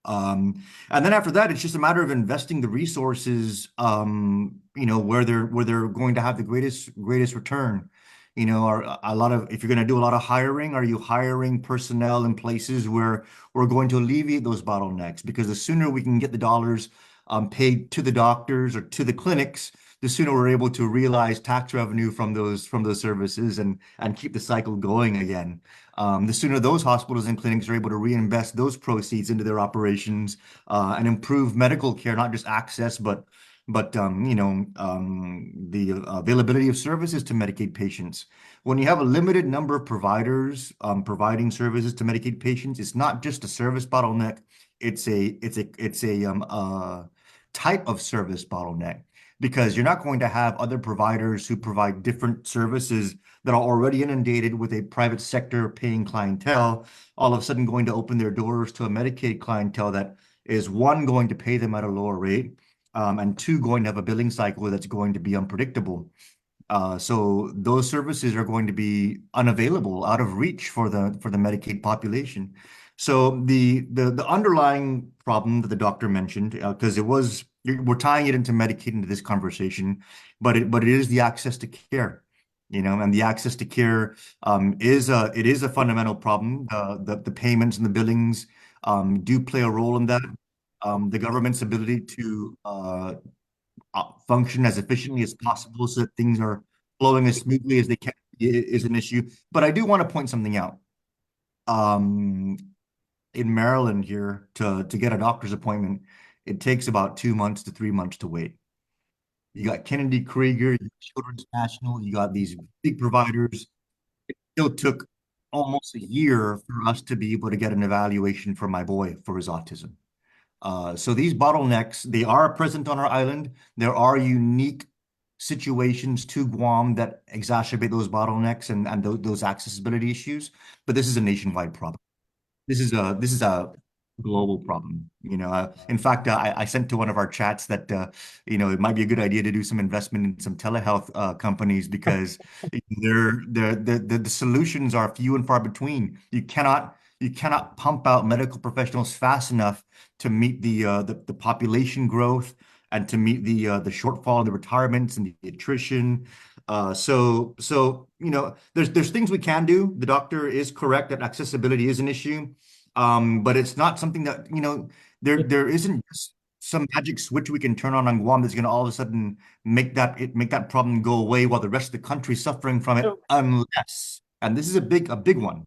And then after that, it's just a matter of investing the resources, where they're going to have the greatest return. If you're going to do a lot of hiring, are you hiring personnel in places where we're going to alleviate those bottlenecks? Because the sooner we can get the dollars paid to the doctors or to the clinics, the sooner we're able to realize tax revenue from those services and keep the cycle going again. The sooner those hospitals and clinics are able to reinvest those proceeds into their operations and improve medical care, not just access, but the availability of services to Medicaid patients. When you have a limited number of providers providing services to Medicaid patients, it's not just a service bottleneck. It's a type of service bottleneck because you're not going to have other providers who provide different services that are already inundated with a private sector paying clientele, all of a sudden going to open their doors to a Medicaid clientele that is one, going to pay them at a lower rate, and two, going to have a billing cycle that's going to be unpredictable. So those services are going to be unavailable, out of reach for the Medicaid population. So the underlying problem that the doctor mentioned, because we're tying it into Medicaid into this conversation, but it is the access to care, and the access to care is a fundamental problem. The payments and the billings do play a role in that. The government's ability to function as efficiently as possible so that things are flowing as smoothly as they can is an issue. But I do want to point something out. In Maryland here, to get a doctor's appointment, it takes about 2 months to 3 months to wait. You got Kennedy Krieger, you got Children's National, you got these big providers. It still took almost a year for us to be able to get an evaluation for my boy for his autism. So these bottlenecks, they are present on our island. There are unique situations to Guam that exacerbate those bottlenecks and those accessibility issues, but this is a nationwide problem. This is a global problem. In fact, I sent to one of our chats that it might be a good idea to do some investment in some telehealth companies because the solutions are few and far between. You cannot pump out medical professionals fast enough to meet the population growth and to meet the shortfall in the retirements and the attrition. So there's things we can do. The doctor is correct that accessibility is an issue, but it's not something that there isn't just some magic switch we can turn on Guam that's going to all of a sudden make that problem go away while the rest of the country is suffering from it, unless, and this is a big one,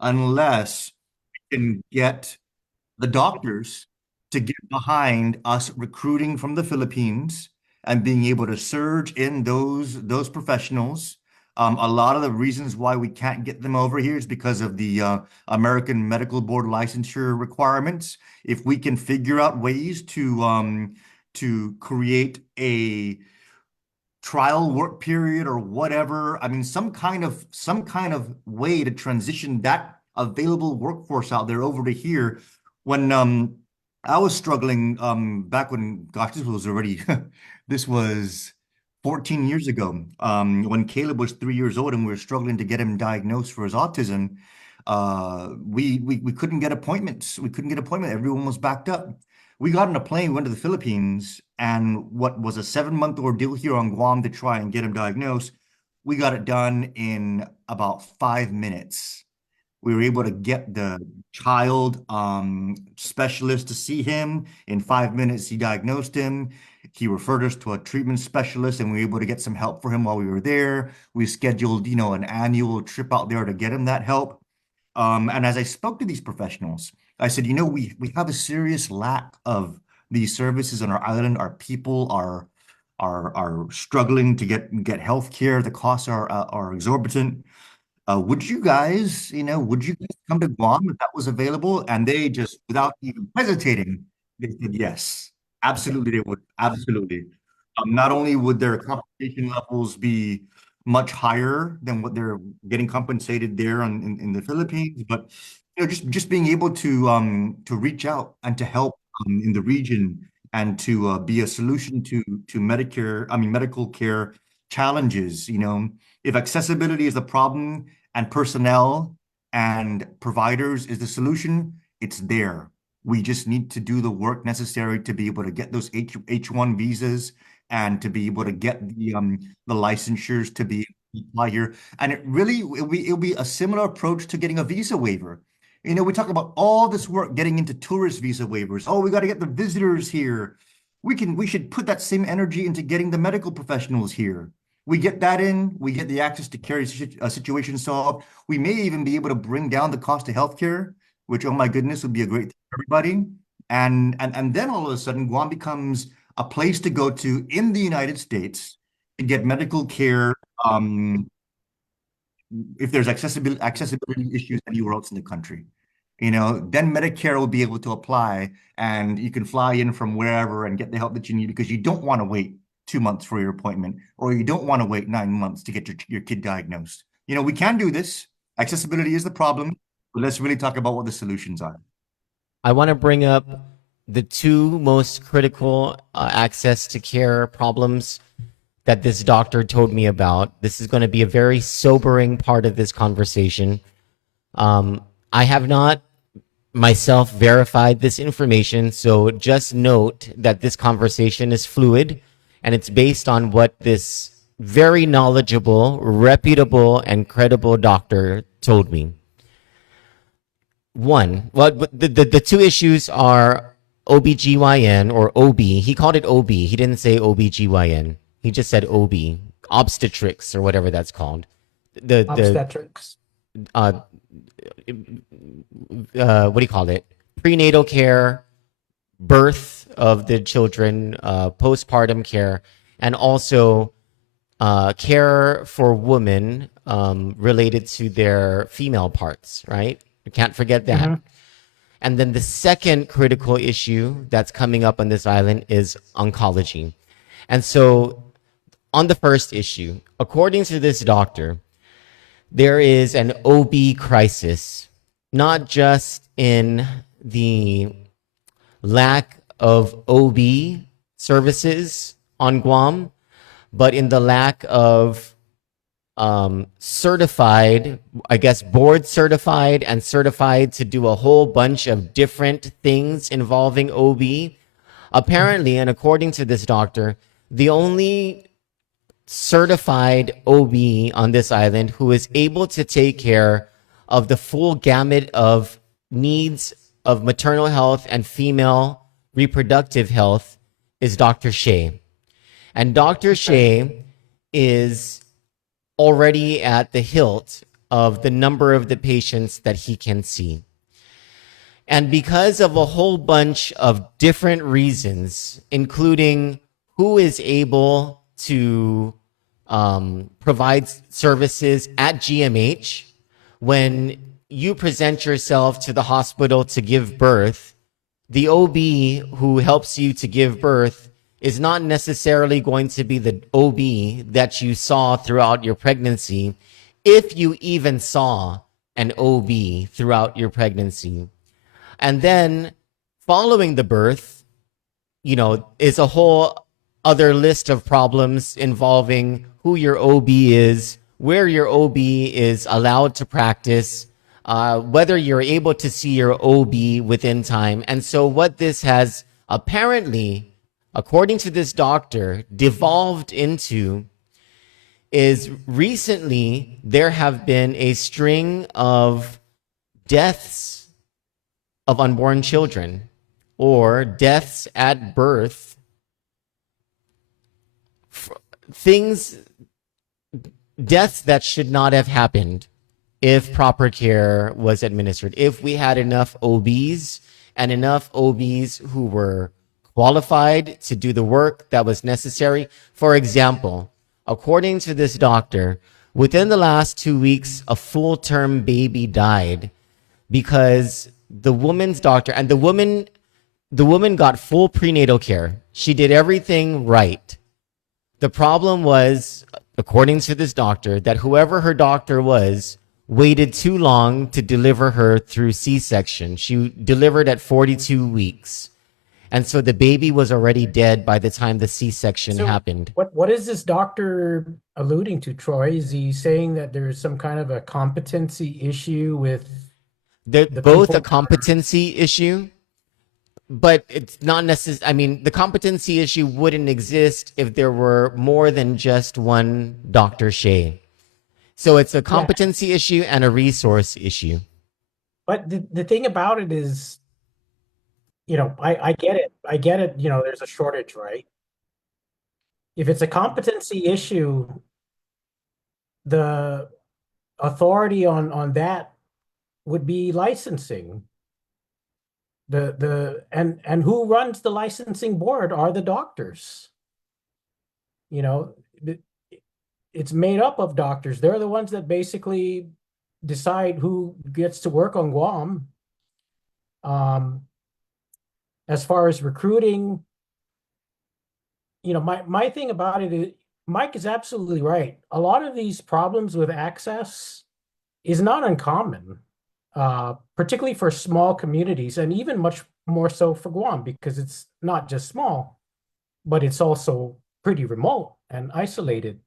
unless we can get the doctors to get behind us recruiting from the Philippines and being able to surge in those professionals. A lot of the reasons why we can't get them over here is because of the American Medical Board licensure requirements. If we can figure out ways to create a trial work period or whatever, I mean, some kind of way to transition that available workforce out there over to here. When I was struggling back when, gosh, this was 14 years ago, when Caleb was 3 years old and we were struggling to get him diagnosed for his autism. We couldn't get appointments. We couldn't get appointments. Everyone was backed up. We got on a plane, went to the Philippines, and what was a 7-month ordeal here on Guam to try and get him diagnosed, we got it done in about 5 minutes. We were able to get the child specialist to see him. In 5 minutes, he diagnosed him. He referred us to a treatment specialist, and we were able to get some help for him while we were there. We scheduled, an annual trip out there to get him that help. And as I spoke to these professionals, I said, we have a serious lack of these services on our island. Our people are struggling to get health care. The costs are exorbitant. Would you guys come to Guam if that was available? And they just, without even hesitating, they said yes. Absolutely, they would. Absolutely. Not only would their compensation levels be much higher than what they're getting compensated there in the Philippines, but just being able to reach out and to help in the region and to be a solution to medical care challenges. If accessibility is the problem and personnel and providers is the solution, it's there. We just need to do the work necessary to be able to get those H1 visas and to be able to get the licensures to be apply here. And it'll be a similar approach to getting a visa waiver. You know, we talk about all this work getting into tourist visa waivers. Oh, we got to get the visitors here. We should put that same energy into getting the medical professionals here. We get that in, we get the access to care situation solved. We may even be able to bring down the cost of healthcare, which, oh my goodness, would be a great thing for everybody. And then all of a sudden, Guam becomes a place to go to in the United States to get medical care. If there's accessibility issues anywhere else in the country, you know, then Medicare will be able to apply, and you can fly in from wherever and get the help that you need because you don't want to wait 2 months for your appointment, or you don't want to wait 9 months to get your kid diagnosed. You know, we can do this. Accessibility is the problem, but let's really talk about what the solutions are. I want to bring up the two most critical access to care problems that this doctor told me about. This is going to be a very sobering part of this conversation. I have not myself verified this information, so just note that this conversation is fluid and it's based on what this very knowledgeable, reputable, and credible doctor told me. One, well, the two issues are OBGYN or OB. He called it OB. He didn't say OBGYN. He just said OB, obstetrics or whatever that's called. Obstetrics. What do you call it? Prenatal care, birth of the children, postpartum care, and also care for women related to their female parts, right? You can't forget that. Mm-hmm. And then the second critical issue that's coming up on this island is oncology. And so on the first issue, according to this doctor, there is an OB crisis, not just in the lack of OB services on Guam, but in the lack of certified, I guess, board certified and certified to do a whole bunch of different things involving OB. Apparently, and according to this doctor, the only certified OB on this island who is able to take care of the full gamut of needs of maternal health and female reproductive health is Dr. Shea. And Dr. Shea is already at the hilt of the number of the patients that he can see. And because of a whole bunch of different reasons, including who is able to provide services at GMH, when you present yourself to the hospital to give birth, the OB who helps you to give birth is not necessarily going to be the OB that you saw throughout your pregnancy, if you even saw an OB throughout your pregnancy. And then following the birth, you know, is a whole other list of problems involving who your OB is, where your OB is allowed to practice, whether you're able to see your OB within time. And so what this has apparently, according to this doctor, devolved into is recently there have been a string of deaths of unborn children or deaths at birth, deaths that should not have happened if proper care was administered. If we had enough OBs and enough OBs who were qualified to do the work that was necessary. For example, according to this doctor, within the last 2 weeks, a full-term baby died because the woman's doctor, and the woman got full prenatal care. She did everything right. The problem was, according to this doctor, that whoever her doctor was waited too long to deliver her through C-section. She delivered at 42 weeks. And so the baby was already dead by the time the C-section happened. What is this doctor alluding to, Troy? Is he saying that there's some kind of a competency issue with both a competency issue but it's not necessary. I mean, the competency issue wouldn't exist if there were more than just one Dr. Shea. So it's a Yeah, competency issue and a resource issue. but the thing about it is, I get it. I get it. There's a shortage, right? If it's a competency issue, the authority on that would be licensing. And who runs the licensing board are the doctors. You know, it's made up of doctors. They're the ones that basically decide who gets to work on Guam. As far as recruiting, my thing about it is Mike is absolutely right. A lot of these problems with access is not uncommon, particularly for small communities, and even much more so for Guam because it's not just small, but it's also pretty remote and isolated.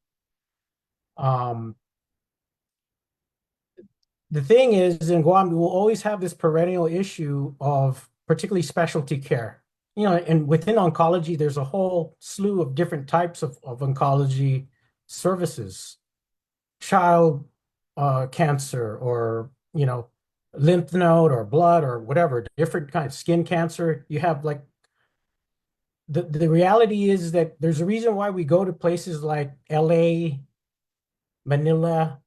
The thing is, in Guam, we will always have this perennial issue of particularly specialty care. And within oncology, there's a whole slew of different types of oncology services. Child cancer, or lymph node or blood or whatever, different kinds of skin cancer. You have like the reality is that there's a reason why we go to places like LA, Manila,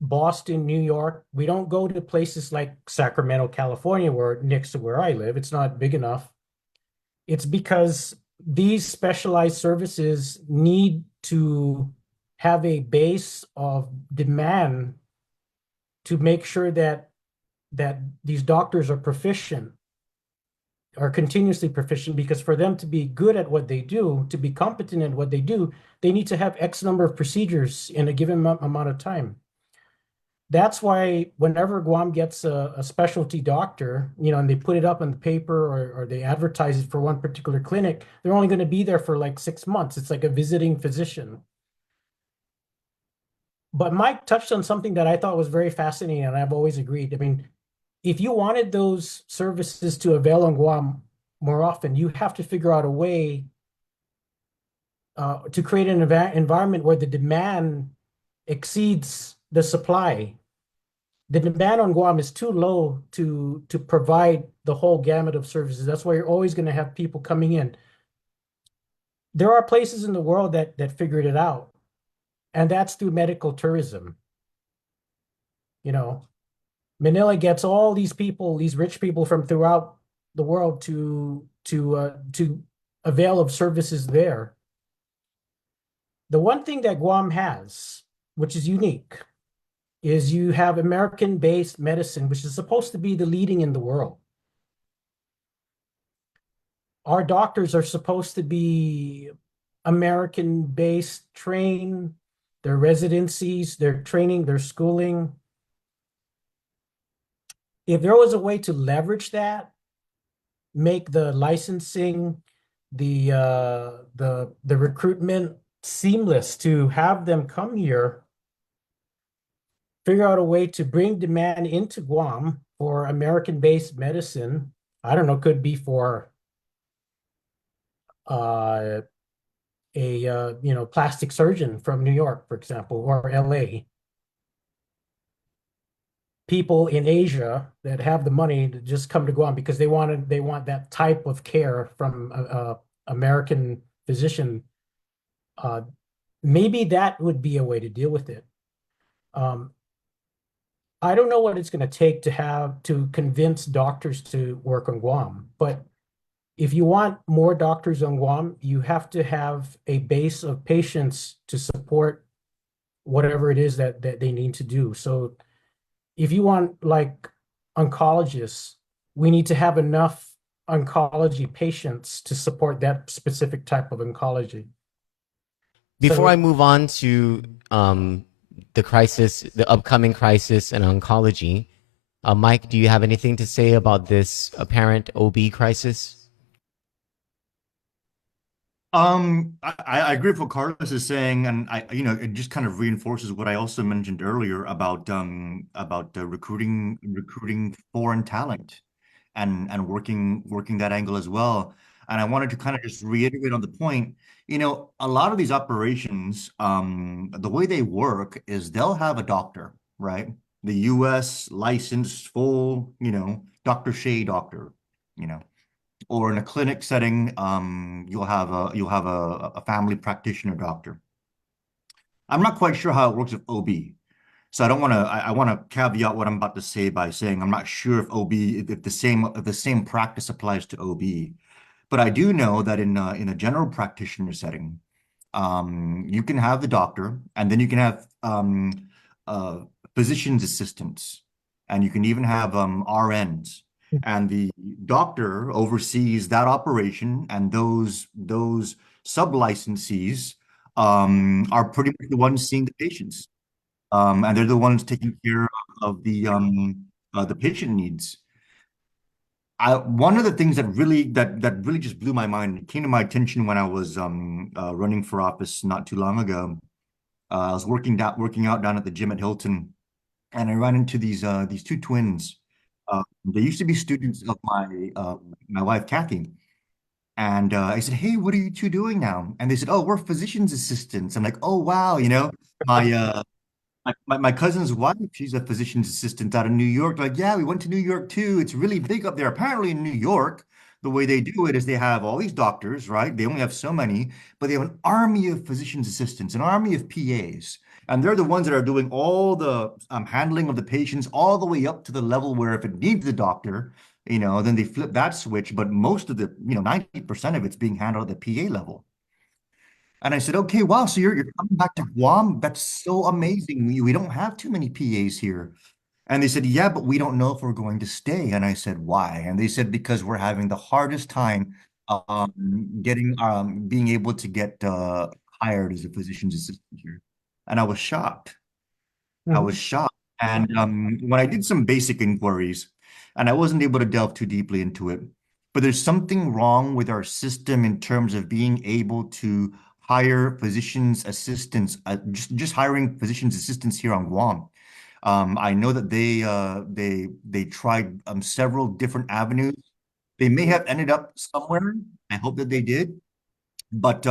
Boston, New York. We don't go to places like Sacramento, California, where next to where I live. It's not big enough. It's because these specialized services need to have a base of demand to make sure that these doctors are proficient, are continuously proficient, because for them to be good at what they do, to be competent at what they do, they need to have X number of procedures in a given amount of time. That's why whenever Guam gets a specialty doctor, and they put it up in the paper, or they advertise it for one particular clinic, they're only going to be there for like 6 months. It's like a visiting physician. But Mike touched on something that I thought was very fascinating, and I've always agreed. I mean, if you wanted those services to avail on Guam more often, you have to figure out a way to create an environment where the demand exceeds the supply. The demand on Guam is too low to provide the whole gamut of services. That's why you're always going to have people coming in. There are places in the world that figured it out, and that's through medical tourism. Manila gets all these people, these rich people from throughout the world to avail of services there. The one thing that Guam has, which is unique, is you have American-based medicine, which is supposed to be the leading in the world. Our doctors are supposed to be American-based, trained, their residencies, their training, their schooling. If there was a way to leverage that, make the licensing, the recruitment seamless, to have them come here, figure out a way to bring demand into Guam for American-based medicine. I don't know, could be for a plastic surgeon from New York, for example, or LA. People in Asia that have the money to just come to Guam because they want that type of care from a American physician. Maybe that would be a way to deal with it. I don't know what it's going to take to convince doctors to work on Guam, but if you want more doctors on Guam, you have to have a base of patients to support whatever it is that they need to do. So if you want like oncologists, we need to have enough oncology patients to support that specific type of oncology. Before So- I move on to the upcoming crisis in oncology, Mike, do you have anything to say about this apparent OB crisis? I agree with what Carlos is saying, and it just kind of reinforces what I also mentioned earlier about recruiting foreign talent. and working that angle as well. And I wanted to kind of just reiterate on the point, a lot of these operations, the way they work is they'll have a doctor, right? The US licensed full, Dr. Shea doctor, you know, or in a clinic setting, you'll have a family practitioner doctor. I'm not quite sure how it works with OB. So I don't want to. I want to caveat what I'm about to say by saying I'm not sure if OB if the same practice applies to OB, but I do know that in a general practitioner setting, you can have the doctor, and then you can have uh, physician's assistants, and you can even have RNs, and the doctor oversees that operation, and those sub-licensees are pretty much the ones seeing the patients. And they're the ones taking care of the patient needs. One of the things that really just blew my mind, it came to my attention when I was running for office not too long ago. I was working out down at the gym at Hilton, and I ran into these two twins. They used to be students of my wife Kathy, and I said, "Hey, what are you two doing now?" And they said, "Oh, we're physician's assistants." I'm like, "Oh, wow, my my cousin's wife, she's a physician's assistant out of New York. Like, yeah, we went to New York too. It's really big up there. Apparently in New York, the way they do it is they have all these doctors, right? They only have so many, but they have an army of physician's assistants, an army of PAs. And they're the ones that are doing all the handling of the patients all the way up to the level where if it needs the doctor, then they flip that switch. But most of the, 90% of it's being handled at the PA level. And I said, okay, wow, so you're coming back to Guam? That's so amazing. We don't have too many PAs here. And they said, yeah, but we don't know if we're going to stay. And I said, why? And they said, because we're having the hardest time being able to get hired as a physician's assistant here. And I was shocked. I was shocked. And when I did some basic inquiries, and I wasn't able to delve too deeply into it, but there's something wrong with our system in terms of being able to hire physicians assistants, just hiring physicians assistants here on Guam. I know that they tried several different avenues. They may have ended up somewhere. I hope that they did. But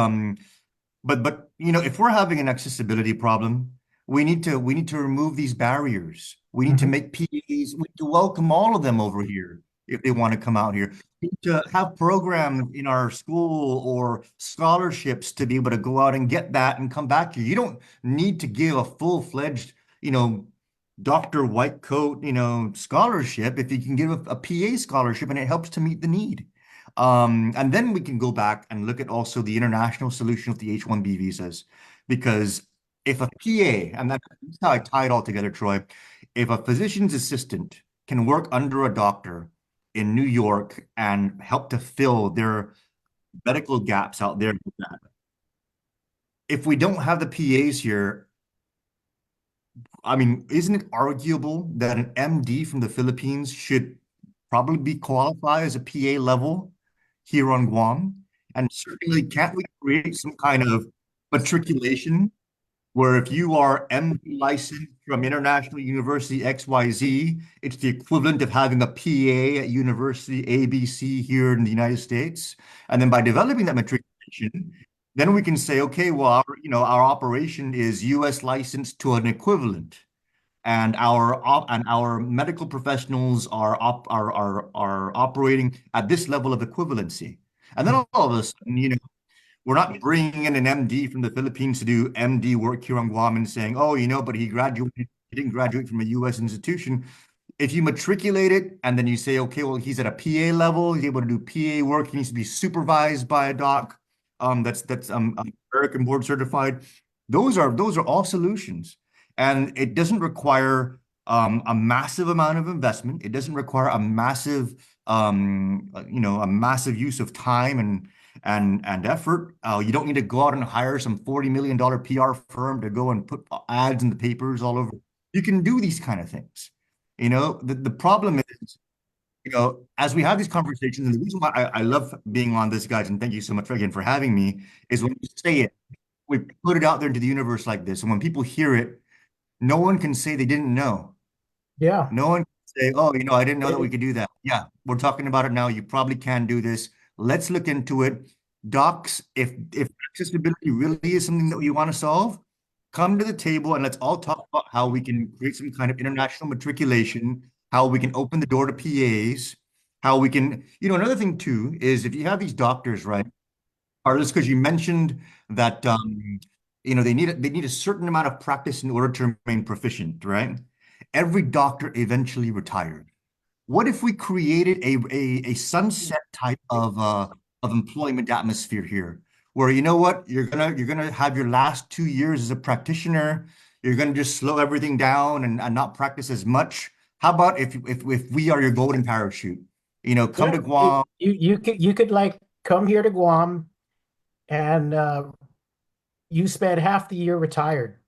if we're having an accessibility problem, we need to remove these barriers. We need to make PAs, we need to welcome all of them over here if they want to come out here. We need to have programs in our school or scholarships to be able to go out and get that and come back here. You don't need to give a full-fledged, Dr. White Coat, scholarship if you can give a PA scholarship and it helps to meet the need. And then we can go back and look at also the international solution of the H-1B visas. Because if a PA, and that's how I tie it all together, Troy, if a physician's assistant can work under a doctor in New York and help to fill their medical gaps out there with that, if we don't have the PAs here, I mean, isn't it arguable that an MD from the Philippines should probably be qualified as a PA level here on Guam? And certainly, can't we create some kind of matriculation where if you are MD licensed from International University XYZ, it's the equivalent of having a PA at University ABC here in the United States? And then by developing that matriculation, then we can say, okay, well, our operation is US licensed to an equivalent, and our medical professionals are operating at this level of equivalency. And then all of a sudden, we're not bringing in an MD from the Philippines to do MD work here on Guam and saying, oh, but he didn't graduate from a US institution. If you matriculate it and then you say, okay, well, he's at a PA level, he's able to do PA work, he needs to be supervised by a doc that's American board certified. Those are all solutions. And it doesn't require a massive amount of investment. It doesn't require a massive use of time and effort. You don't need to go out and hire some $40 million PR firm to go and put ads in the papers all over. You can do these kind of things. The problem is, as we have these conversations, and the reason why I love being on this, guys, and thank you so much again for having me, is when we say it, we put it out there into the universe like this. And when people hear it, no one can say they didn't know. Yeah. No one can say, oh, I didn't know that we could do that. Yeah, we're talking about it now. You probably can do this. Let's look into it. Docs, if accessibility really is something that you want to solve, come to the table and let's all talk about how we can create some kind of international matriculation, how we can open the door to PAs, how we can, another thing too is if you have these doctors, right? Carlos, because you mentioned that they need a certain amount of practice in order to remain proficient, right? Every doctor eventually retired. What if we created a sunset type of employment atmosphere here, where you know what, you're gonna have your last 2 years as a practitioner, you're gonna just slow everything down and not practice as much. How about if we are your golden parachute? Come Yeah, to Guam. you could like come here to Guam and you spend half the year retired.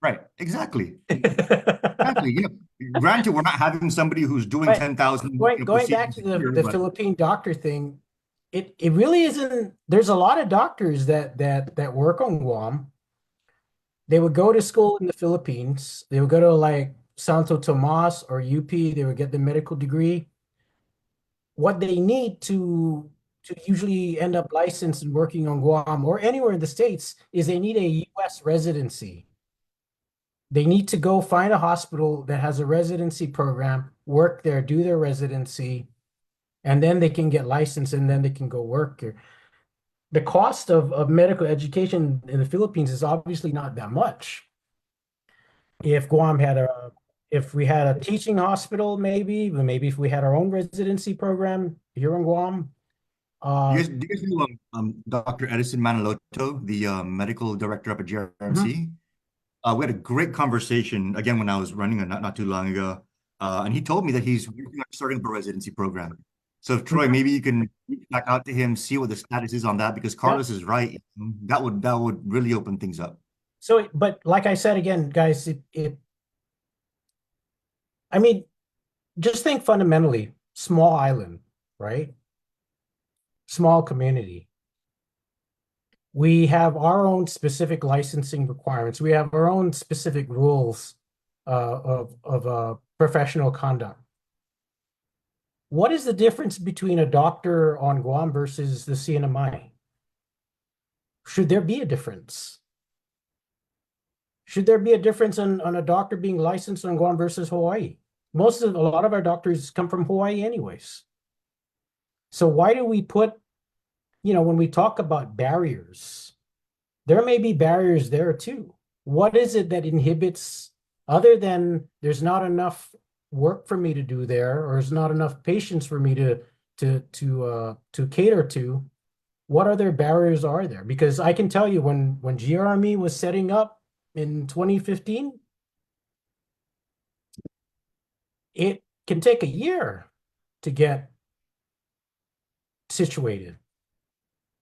Right, exactly. Exactly. Granted, we're not having somebody who's doing But 10,000 going back procedures to a year, the but Philippine doctor thing, it really isn't. There's a lot of doctors that work on Guam. They would go to school in the Philippines. They would go to like Santo Tomas or UP. They would get the medical degree. What they need to usually end up licensed and working on Guam or anywhere in the States is they need a U.S. residency. They need to go find a hospital that has a residency program, work there, do their residency, and then they can get licensed and then they can go work here. The cost of medical education in the Philippines is obviously not that much. If Guam had if we had a teaching hospital, maybe if we had our own residency program here in Guam, do you guys know Dr. Edison Manaloto, the medical director up at mhm, GRMC? We had a great conversation again when I was running not too long ago, and he told me that he's working on starting up a residency program. So, Troy, mhm, maybe you can reach back out to him, see what the status is on that, because yeah. Carlos is right. That would really open things up. So, but like I said again, guys, I mean, just think fundamentally, small island, right? Small community. We have our own specific licensing requirements. We have our own specific rules of professional conduct. What is the difference between a doctor on Guam versus the CNMI? Should there be a difference? Should there be a difference on a doctor being licensed on Guam versus Hawaii? A lot of our doctors come from Hawaii anyways. So why do we put, when we talk about barriers, there may be barriers there too. What is it that inhibits, other than there's not enough work for me to do there, or there's not enough patients for me to cater to? What other barriers are there? Because I can tell you when GRME was setting up in 2015, it can take a year to get situated.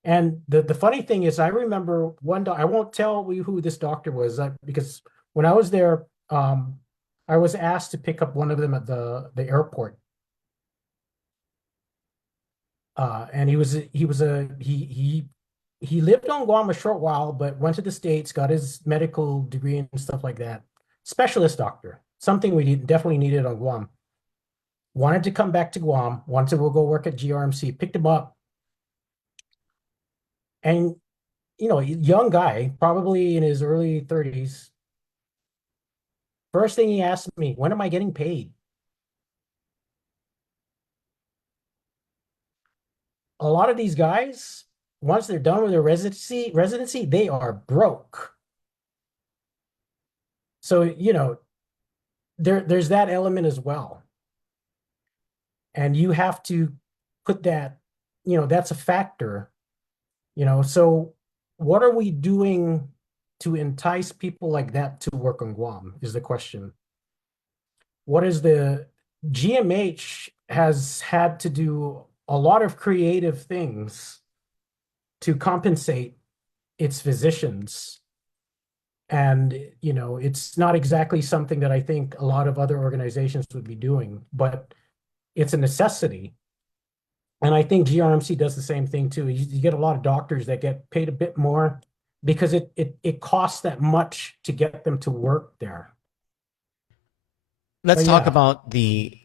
And the funny thing is, I remember I won't tell you who this doctor was, because when I was there, I was asked to pick up one of them at the airport. And he lived on Guam a short while, but went to the States, got his medical degree and stuff like that. Specialist doctor, something we definitely needed on Guam. Wanted to come back to Guam, wanted to go work at GRMC, picked him up. And, young guy, probably in his early 30s. First thing he asked me, when am I getting paid? A lot of these guys, once they're done with their residency, they are broke. So, there's that element as well. And you have to put that, that's a factor, so what are we doing to entice people like that to work on Guam is the question. What is the GMH has had to do a lot of creative things to compensate its physicians. And, it's not exactly something that I think a lot of other organizations would be doing, but it's a necessity. And I think GRMC does the same thing too. You get a lot of doctors that get paid a bit more because it costs that much to get them to work there. Let's But talk yeah. about the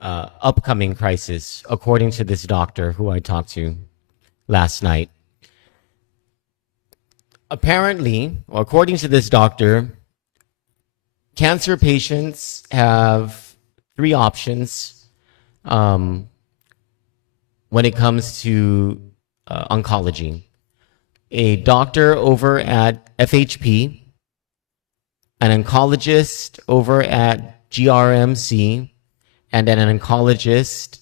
upcoming crisis, according to this doctor who I talked to last night. Apparently, or according to this doctor, cancer patients have three options when it comes to oncology. A doctor over at FHP, an oncologist over at GRMC, and then an oncologist,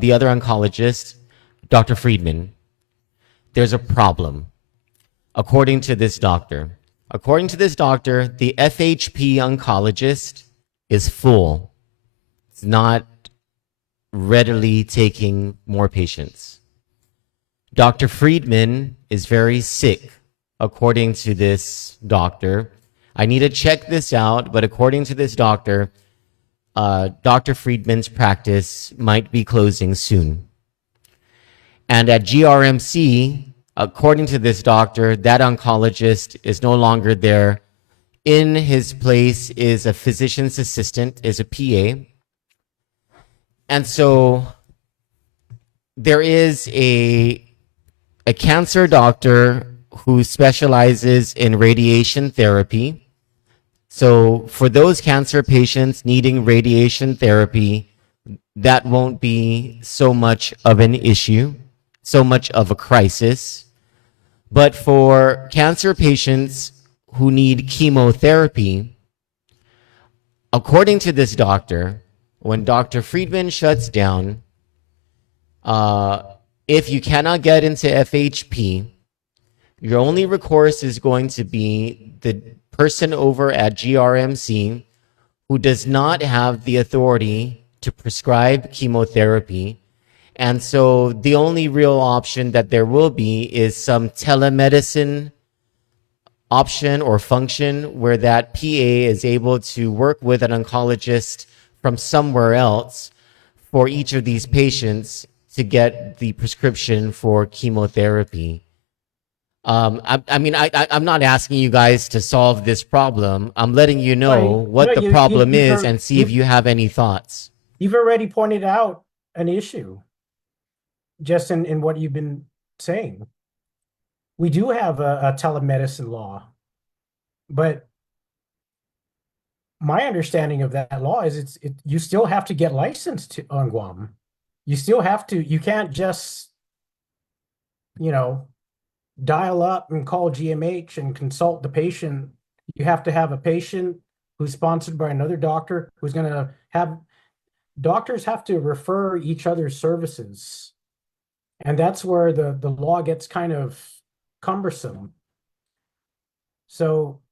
the other oncologist, Dr. Friedman. There's a problem, according to this doctor. According to this doctor, the FHP oncologist is full. It's not readily taking more patients. Dr. Friedman is very sick, according to this doctor. I need to check this out, but according to this doctor, Dr. Friedman's practice might be closing soon. And at GRMC, according to this doctor, that oncologist is no longer there. In his place is a physician's assistant, is a PA. And so there is a cancer doctor who specializes in radiation therapy. So for those cancer patients needing radiation therapy, that won't be so much of an issue, so much of a crisis. But for cancer patients who need chemotherapy, according to this doctor, when Dr. Friedman shuts down, if you cannot get into FHP, your only recourse is going to be the person over at GRMC who does not have the authority to prescribe chemotherapy. And so the only real option that there will be is some telemedicine option or function where that PA is able to work with an oncologist from somewhere else for each of these patients to get the prescription for chemotherapy. I'm not asking you guys to solve this problem. I'm letting you know what the problem is and see if you have any thoughts. You've already pointed out an issue just in what you've been saying. We do have a telemedicine law, but my understanding of that law is you still have to get licensed on Guam. You still have to, you can't just, dial up and call GMH and consult the patient. You have to have a patient who's sponsored by another doctor who's going to have, doctors have to refer each other's services. And that's where the law gets kind of cumbersome. So,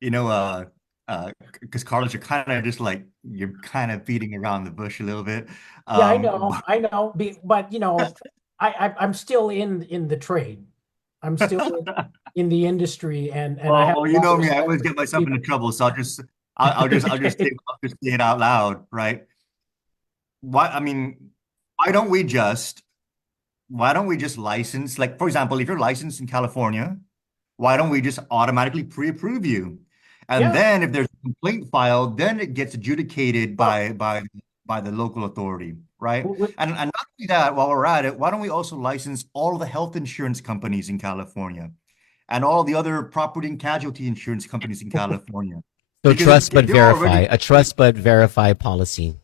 because Carlos, you're kind of just like, you're kind of beating around the bush a little bit. yeah, I know, but I'm still in the trade. I'm still in the industry, and I have you know me, I always get myself into trouble, so I'll just say it out loud, right? Why don't we just license, like, for example, if you're licensed in California, why don't we just automatically pre-approve you? And then if there's a complaint filed, then it gets adjudicated by the local authority, right? And not only that, while we're at it, why don't we also license all of the health insurance companies in California and all the other property and casualty insurance companies in California? So trust but verify, a trust but verify policy.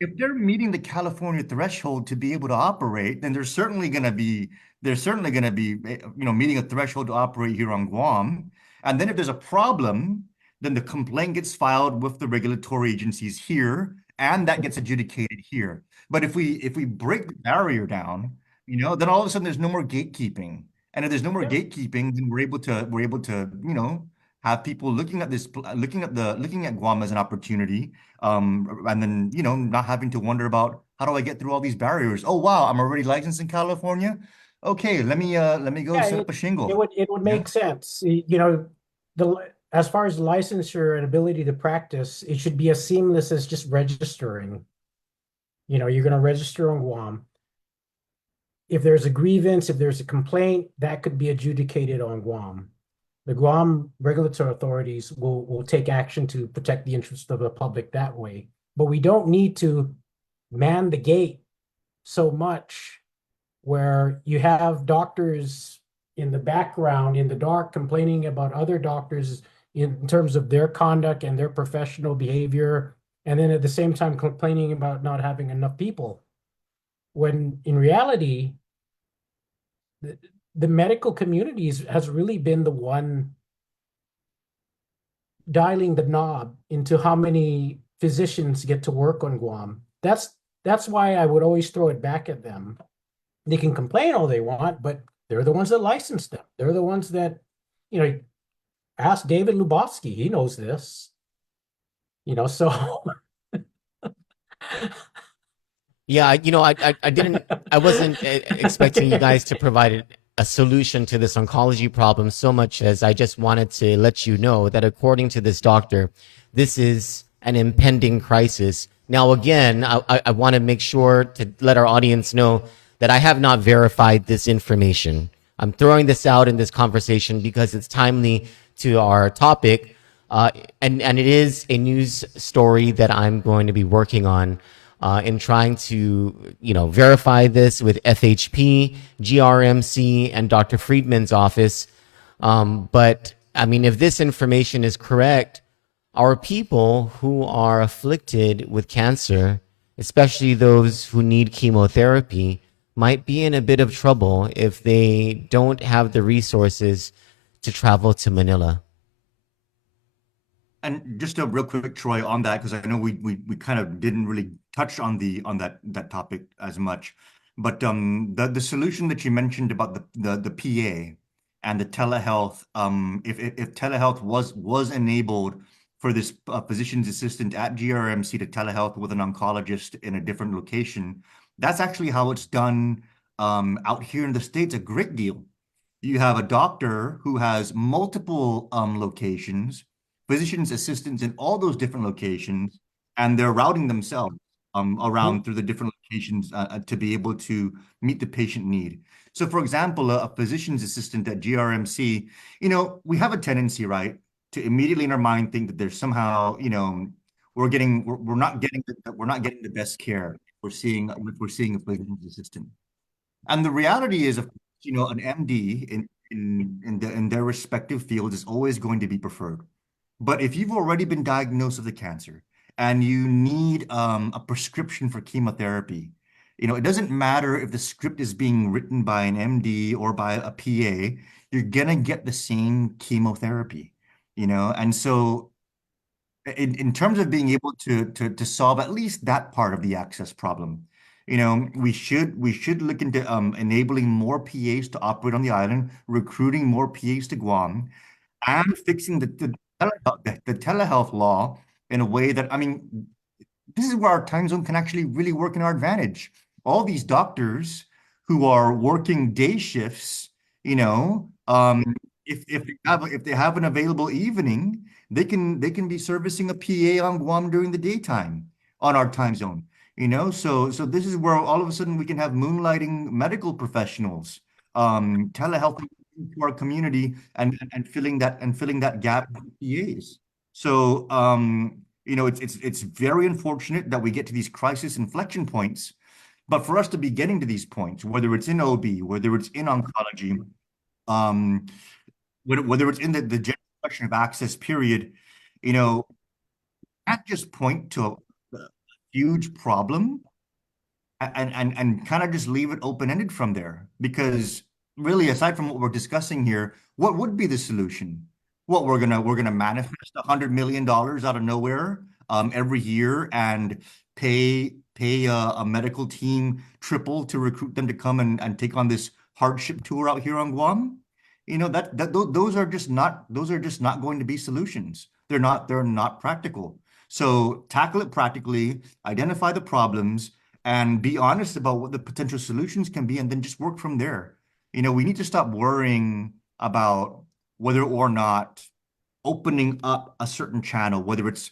If they're meeting the California threshold to be able to operate, then they're certainly going to be meeting a threshold to operate here on Guam. And then if there's a problem, then the complaint gets filed with the regulatory agencies here, and that gets adjudicated here. But if we break the barrier down, then all of a sudden there's no more gatekeeping. And if there's no more gatekeeping, then we're able to have people looking at Guam as an opportunity, and then not having to wonder about, how do I get through all these barriers? Oh wow, I'm already licensed in California. Okay, let me go set up a shingle. It would make sense. As far as licensure and ability to practice, it should be as seamless as just registering. You're going to register on Guam. If there's a grievance, if there's a complaint, that could be adjudicated on Guam. The Guam regulatory authorities will take action to protect the interests of the public that way. but we don't need to man the gate so much where you have doctors in the background, in the dark, complaining about other doctors in terms of their conduct and their professional behavior, and then at the same time complaining about not having enough people. When in reality, the medical community has really been the one dialing the knob into how many physicians get to work on Guam. That's why I would always throw it back at them. They can complain all they want, but they're the ones that license them. They're the ones that, ask David Lubofsky. He knows this. So Yeah, I wasn't expecting you guys to provide a solution to this oncology problem so much as I just wanted to let you know that according to this doctor, this is an impending crisis. Now, again, I want to make sure to let our audience know that I have not verified this information. I'm throwing this out in this conversation because it's timely to our topic, and it is a news story that I'm going to be working on in trying to, verify this with FHP, GRMC, and Dr. Friedman's office. But I mean, if this information is correct, our people who are afflicted with cancer, especially those who need chemotherapy, might be in a bit of trouble if they don't have the resources to travel to Manila. And just a real quick, Troy, on that, because I know we kind of didn't really touch on that topic as much. But the solution that you mentioned about the PA and the telehealth, if telehealth was enabled for this physician's assistant at GRMC to telehealth with an oncologist in a different location, that's actually how it's done out here in the States a great deal. You have a doctor who has multiple locations, physician's assistants in all those different locations, and they're routing themselves around through the different locations to be able to meet the patient need. So, for example, a physician's assistant at GRMC, we have a tendency, right, to immediately in our mind think that there's somehow, we're not getting the best care if we're seeing a physician's assistant. And the reality is, of course, an MD in their respective fields is always going to be preferred. But if you've already been diagnosed with a cancer and you need a prescription for chemotherapy, it doesn't matter if the script is being written by an MD or by a PA, you're gonna get the same chemotherapy, And so in terms of being able to solve at least that part of the access problem, we should look into enabling more PAs to operate on the island, recruiting more PAs to Guam, and fixing the telehealth law in a way that, this is where our time zone can actually really work in our advantage. All these doctors who are working day shifts, if they have an available evening, they can be servicing a PA on Guam during the daytime on our time zone. So this is where all of a sudden we can have moonlighting medical professionals, telehealth to our community and filling that gap with PAs. So it's very unfortunate that we get to these crisis inflection points, but for us to be getting to these points, whether it's in OB, whether it's in oncology, whether it's in the general question of access period, can't just point to a huge problem and kind of just leave it open-ended from there. Because really, aside from what we're discussing here, what would be the solution? What we're gonna manifest $100 million out of nowhere every year and pay a medical team triple to recruit them to come and take on this hardship tour out here on Guam? Those are just not going to be solutions. They're not practical. So tackle it practically, identify the problems, and be honest about what the potential solutions can be, and then just work from there. We need to stop worrying about whether or not opening up a certain channel, whether it's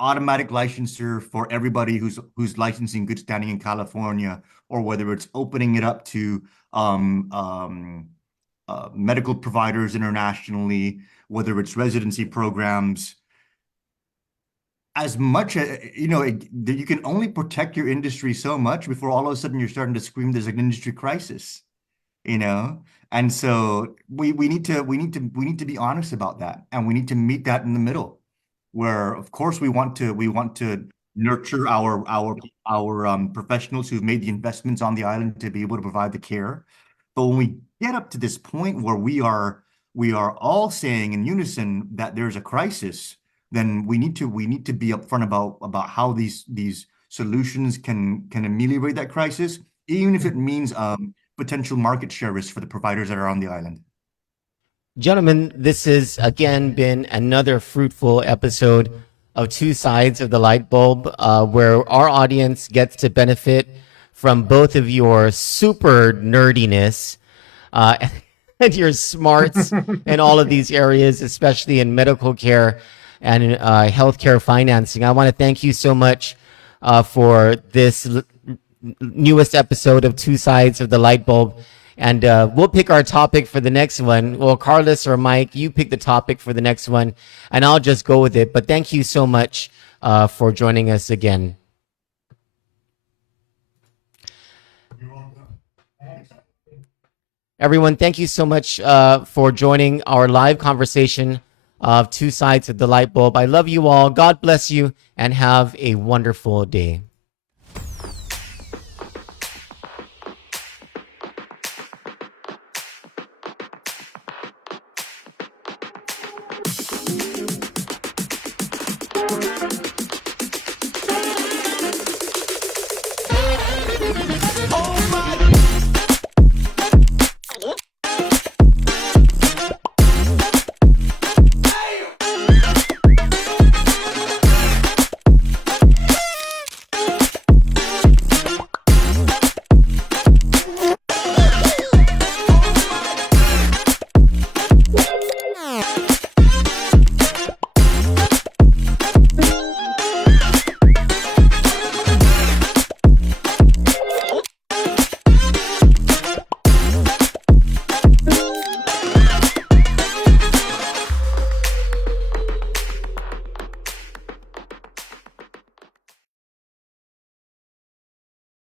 automatic licensure for everybody who's licensing good standing in California, or whether it's opening it up to medical providers internationally, whether it's residency programs. as much as you can only protect your industry so much before all of a sudden you're starting to scream there's an industry crisis, you know? And so we need to be honest about that, and we need to meet that in the middle, where of course we want to nurture our professionals who've made the investments on the island to be able to provide the care. But when we get up to this point where we are all saying in unison that there's a crisis, then we need to be upfront about how these solutions can ameliorate that crisis, even if it means potential market share risk for the providers that are on the island. Gentlemen, this has again been another fruitful episode of Two Sides of the Light Bulb, where our audience gets to benefit from both of your super nerdiness and your smarts in all of these areas, especially in medical care and healthcare financing. I want to thank you so much for this newest episode of Two Sides of the Light Bulb. And we'll pick our topic for the next one. Well, Carlos or Mike, you pick the topic for the next one, and I'll just go with it. But thank you so much for joining us again. Everyone, thank you so much for joining our live conversation of Two Sides of the Light Bulb. I love you all. God bless you, and have a wonderful day.